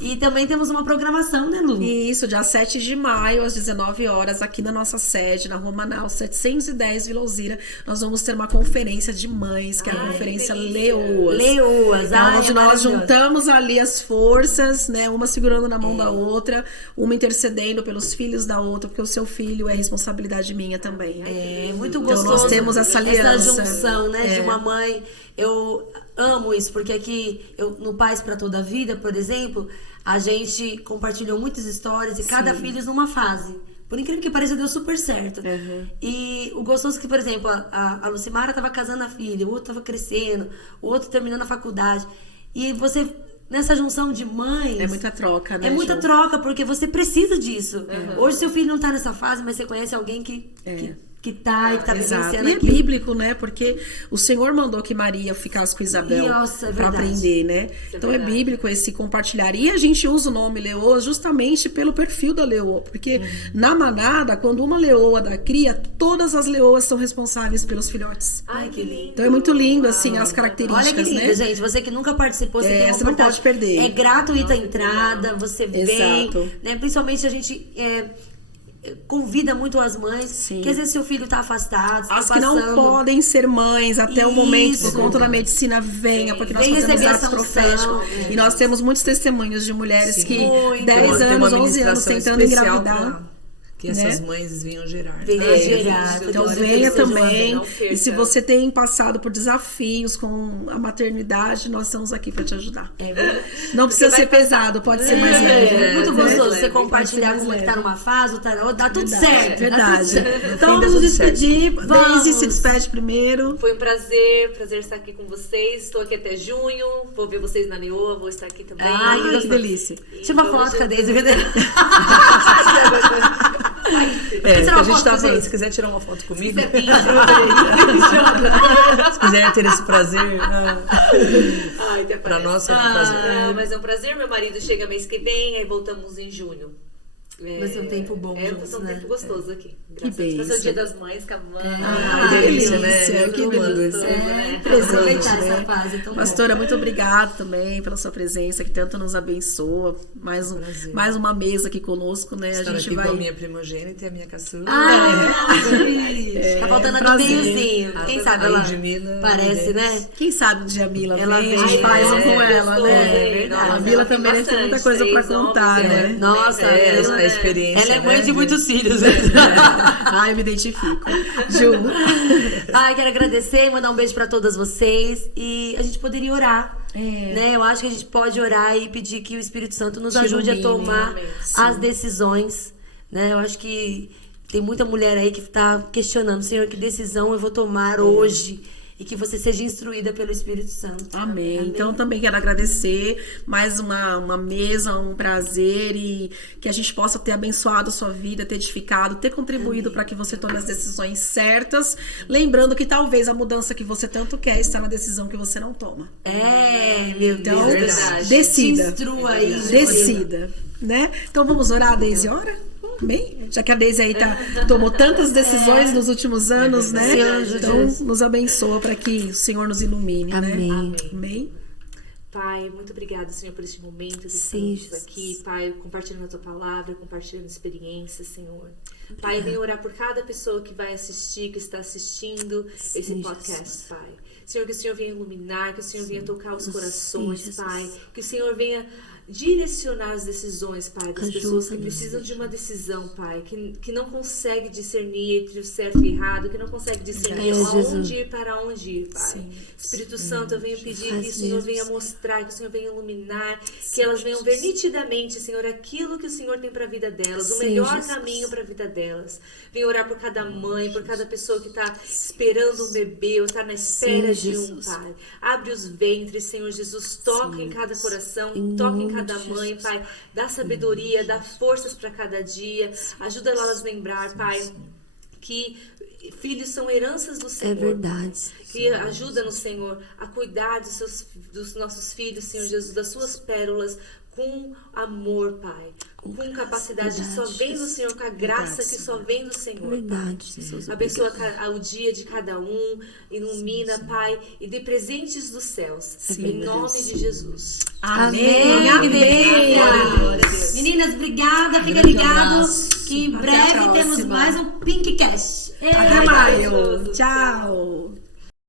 aí. E também temos uma programação, né, Lu? Isso, dia 7 de maio, às 19 horas, aqui na nossa sede, na Rua Manaus, 710 Vila Alzira, nós vamos ter uma conferência de mães, que é a conferência Leoas. Leoas, ai, Onde é nós maravilhoso. juntamos ali as forças, né? Uma segurando na mão da outra, uma intercedendo pelos filhos da outra, porque o seu filho é responsabilidade minha também. É muito Então, gostoso. nós temos essa aliança. junção, né? De É. uma mãe. Eu amo isso, porque aqui, no Pais para Toda a Vida, por exemplo, a gente compartilhou muitas histórias e cada filho numa fase. Por incrível que pareça, deu super certo. E o gostoso é que, por exemplo, a Lucimara estava casando a filha, o outro estava crescendo, o outro terminando a faculdade. E você, nessa junção de mães... É muita troca, né, É muita Ju? troca, porque você precisa disso. Hoje seu filho não tá nessa fase, mas você conhece alguém que tá e que tá Exato. vivenciando E é aquilo. bíblico, né? Porque o Senhor mandou que Maria ficasse com Isabel Nossa, é para verdade. aprender, né? Então é bíblico esse compartilhar. E a gente usa o nome leoa justamente pelo perfil da leoa, porque na manada, quando uma leoa dá cria, todas as leoas são responsáveis pelos filhotes. Ai, que lindo. Então é muito lindo assim as características, Olha que lindo, né? gente. Você que nunca participou, você, tem uma você não oportunidade. pode perder. É gratuita a entrada, você vem. Exato. Né? Principalmente a gente convida muito as mães, Sim. que às vezes seu filho tá afastado, As tá que não passando. podem ser mães até o momento, por Isso. conta da medicina, venha, porque nós Vem fazemos receber atos essa unção. proféticos. E nós temos muitos testemunhos de mulheres que Muito. 10 Tem uma anos, 11 anos ministração tentando especial engravidar. que essas mães venham gerar. Venha gerar. Então Deus venha abençoe, também. não perca. E se você tem passado por desafios com a maternidade, nós estamos aqui para te ajudar. É verdade. Não precisa ser pesado, pode ser mais leve. É muito né? gostoso leve, você compartilhar com uma que tá numa fase, outra na outra, dá tudo certo. Dá Verdade. tudo certo. Então dá vamos tudo certo. despedir. Vamos. Daisy se despede primeiro. Foi um prazer estar aqui com vocês. Estou aqui até junho. Vou ver vocês na Leoa, vou estar aqui também. Ai, Ai, que delícia. Tira uma foto, cadê esse? Cadê? É, tirar que uma a gente foto tá com falando, vocês? se quiser tirar uma foto comigo, Você pinta. se quiser ter esse prazer, Ai, até pra parece. nós é um prazer. Mas é um prazer. Meu marido chega mês que vem, aí voltamos em junho. Vai ser um tempo bom Vai juntos, ser um né? tempo gostoso aqui. Que Graças a Deus. Vai ser o bênção. dia das mães com a mãe. Ah, que delícia, né? Que Todo mundo delícia. esse- né? Aproveitar né? essa fase tão Pastora, muito obrigada também pela sua presença, que tanto nos abençoa. Prazer. Mais uma mesa aqui conosco, né? A Estar gente aqui vai. com a minha primogênita e a minha caçula. Tá faltando a do prazer. meiozinho. Quem sabe a ela Ludmilla, parece, né? Quem sabe um dia a Mila Ela vem, vem, a gente faz um é, com ela, gostoso, né? é verdade. A Mila Ela tem também tem muita bastante, coisa pra 3 contar, homens, né? Nossa, É, ela, a experiência, ela é mãe né, de muitos filhos. Né? Ai, eu me identifico. Ju. Ai, quero agradecer, mandar um beijo pra todas vocês. E a gente poderia orar. Né? Eu acho que a gente pode orar e pedir que o Espírito Santo nos Te ajude a ilumine, tomar amém. as decisões. Né? Eu acho que tem muita mulher aí que tá questionando, Senhor, que decisão eu vou tomar hoje? E que você seja instruída pelo Espírito Santo. Amém. Então também quero agradecer mais uma mesa, um prazer e que a gente possa ter abençoado a sua vida, ter edificado, ter contribuído para que você tome as decisões certas, lembrando que talvez a mudança que você tanto quer está na decisão que você não toma. Meu Então, Deus. verdade. decida. Te instrua aí. Decida, né? Então vamos orar, Deise, ora? Bem, já que a Deise aí tomou tantas decisões nos últimos anos, né? Senhor Jesus. Então nos abençoa para que o Senhor nos ilumine, Amém. né? Amém. Pai, muito obrigada, Senhor, por este momento que Sim, estamos Jesus. aqui, Pai, compartilhando a Tua palavra, compartilhando experiências, Senhor. Pai, eu venho orar por cada pessoa que vai assistir, que está assistindo esse Sim, podcast, Jesus. Pai. Senhor, que o Senhor venha iluminar, que o Senhor venha tocar os corações, Jesus. Pai. Que o Senhor venha direcionar as decisões, Pai, das pessoas que precisam de uma decisão, Pai, que não consegue discernir entre o certo e o errado, que não consegue discernir Jesus. aonde ir, para onde ir, Pai. Espírito Santo, eu venho pedir que o Senhor venha mostrar, que o Senhor venha iluminar, que elas venham ver nitidamente, Senhor, aquilo que o Senhor tem para a vida delas, o Sim, melhor Jesus. caminho para a vida delas. Venho orar por cada mãe, por cada pessoa que está esperando um bebê ou está na espera Sim, de um, Jesus. Pai. Abre os ventres, Senhor Jesus, toca em cada coração, Em toca em nome cada de mãe, Jesus. Pai. Dá sabedoria, dá forças para cada dia. Ajuda elas a lembrar, Pai, que filhos são heranças do É Senhor. verdade. Que ajuda-nos, Senhor, a cuidar dos nossos filhos, Senhor Jesus, das suas pérolas, com amor, Pai. Com capacidade que só vem do Senhor, com a graça que só vem do Senhor. Verdade, Jesus. Abençoa o dia de cada um, ilumina, Pai, e dê presentes dos céus. Em nome de Jesus. Amém. Que delícia. Meninas, obrigada. Fica ligado que em Até a breve próxima. temos mais um Pink Cash. Até mais. Tchau.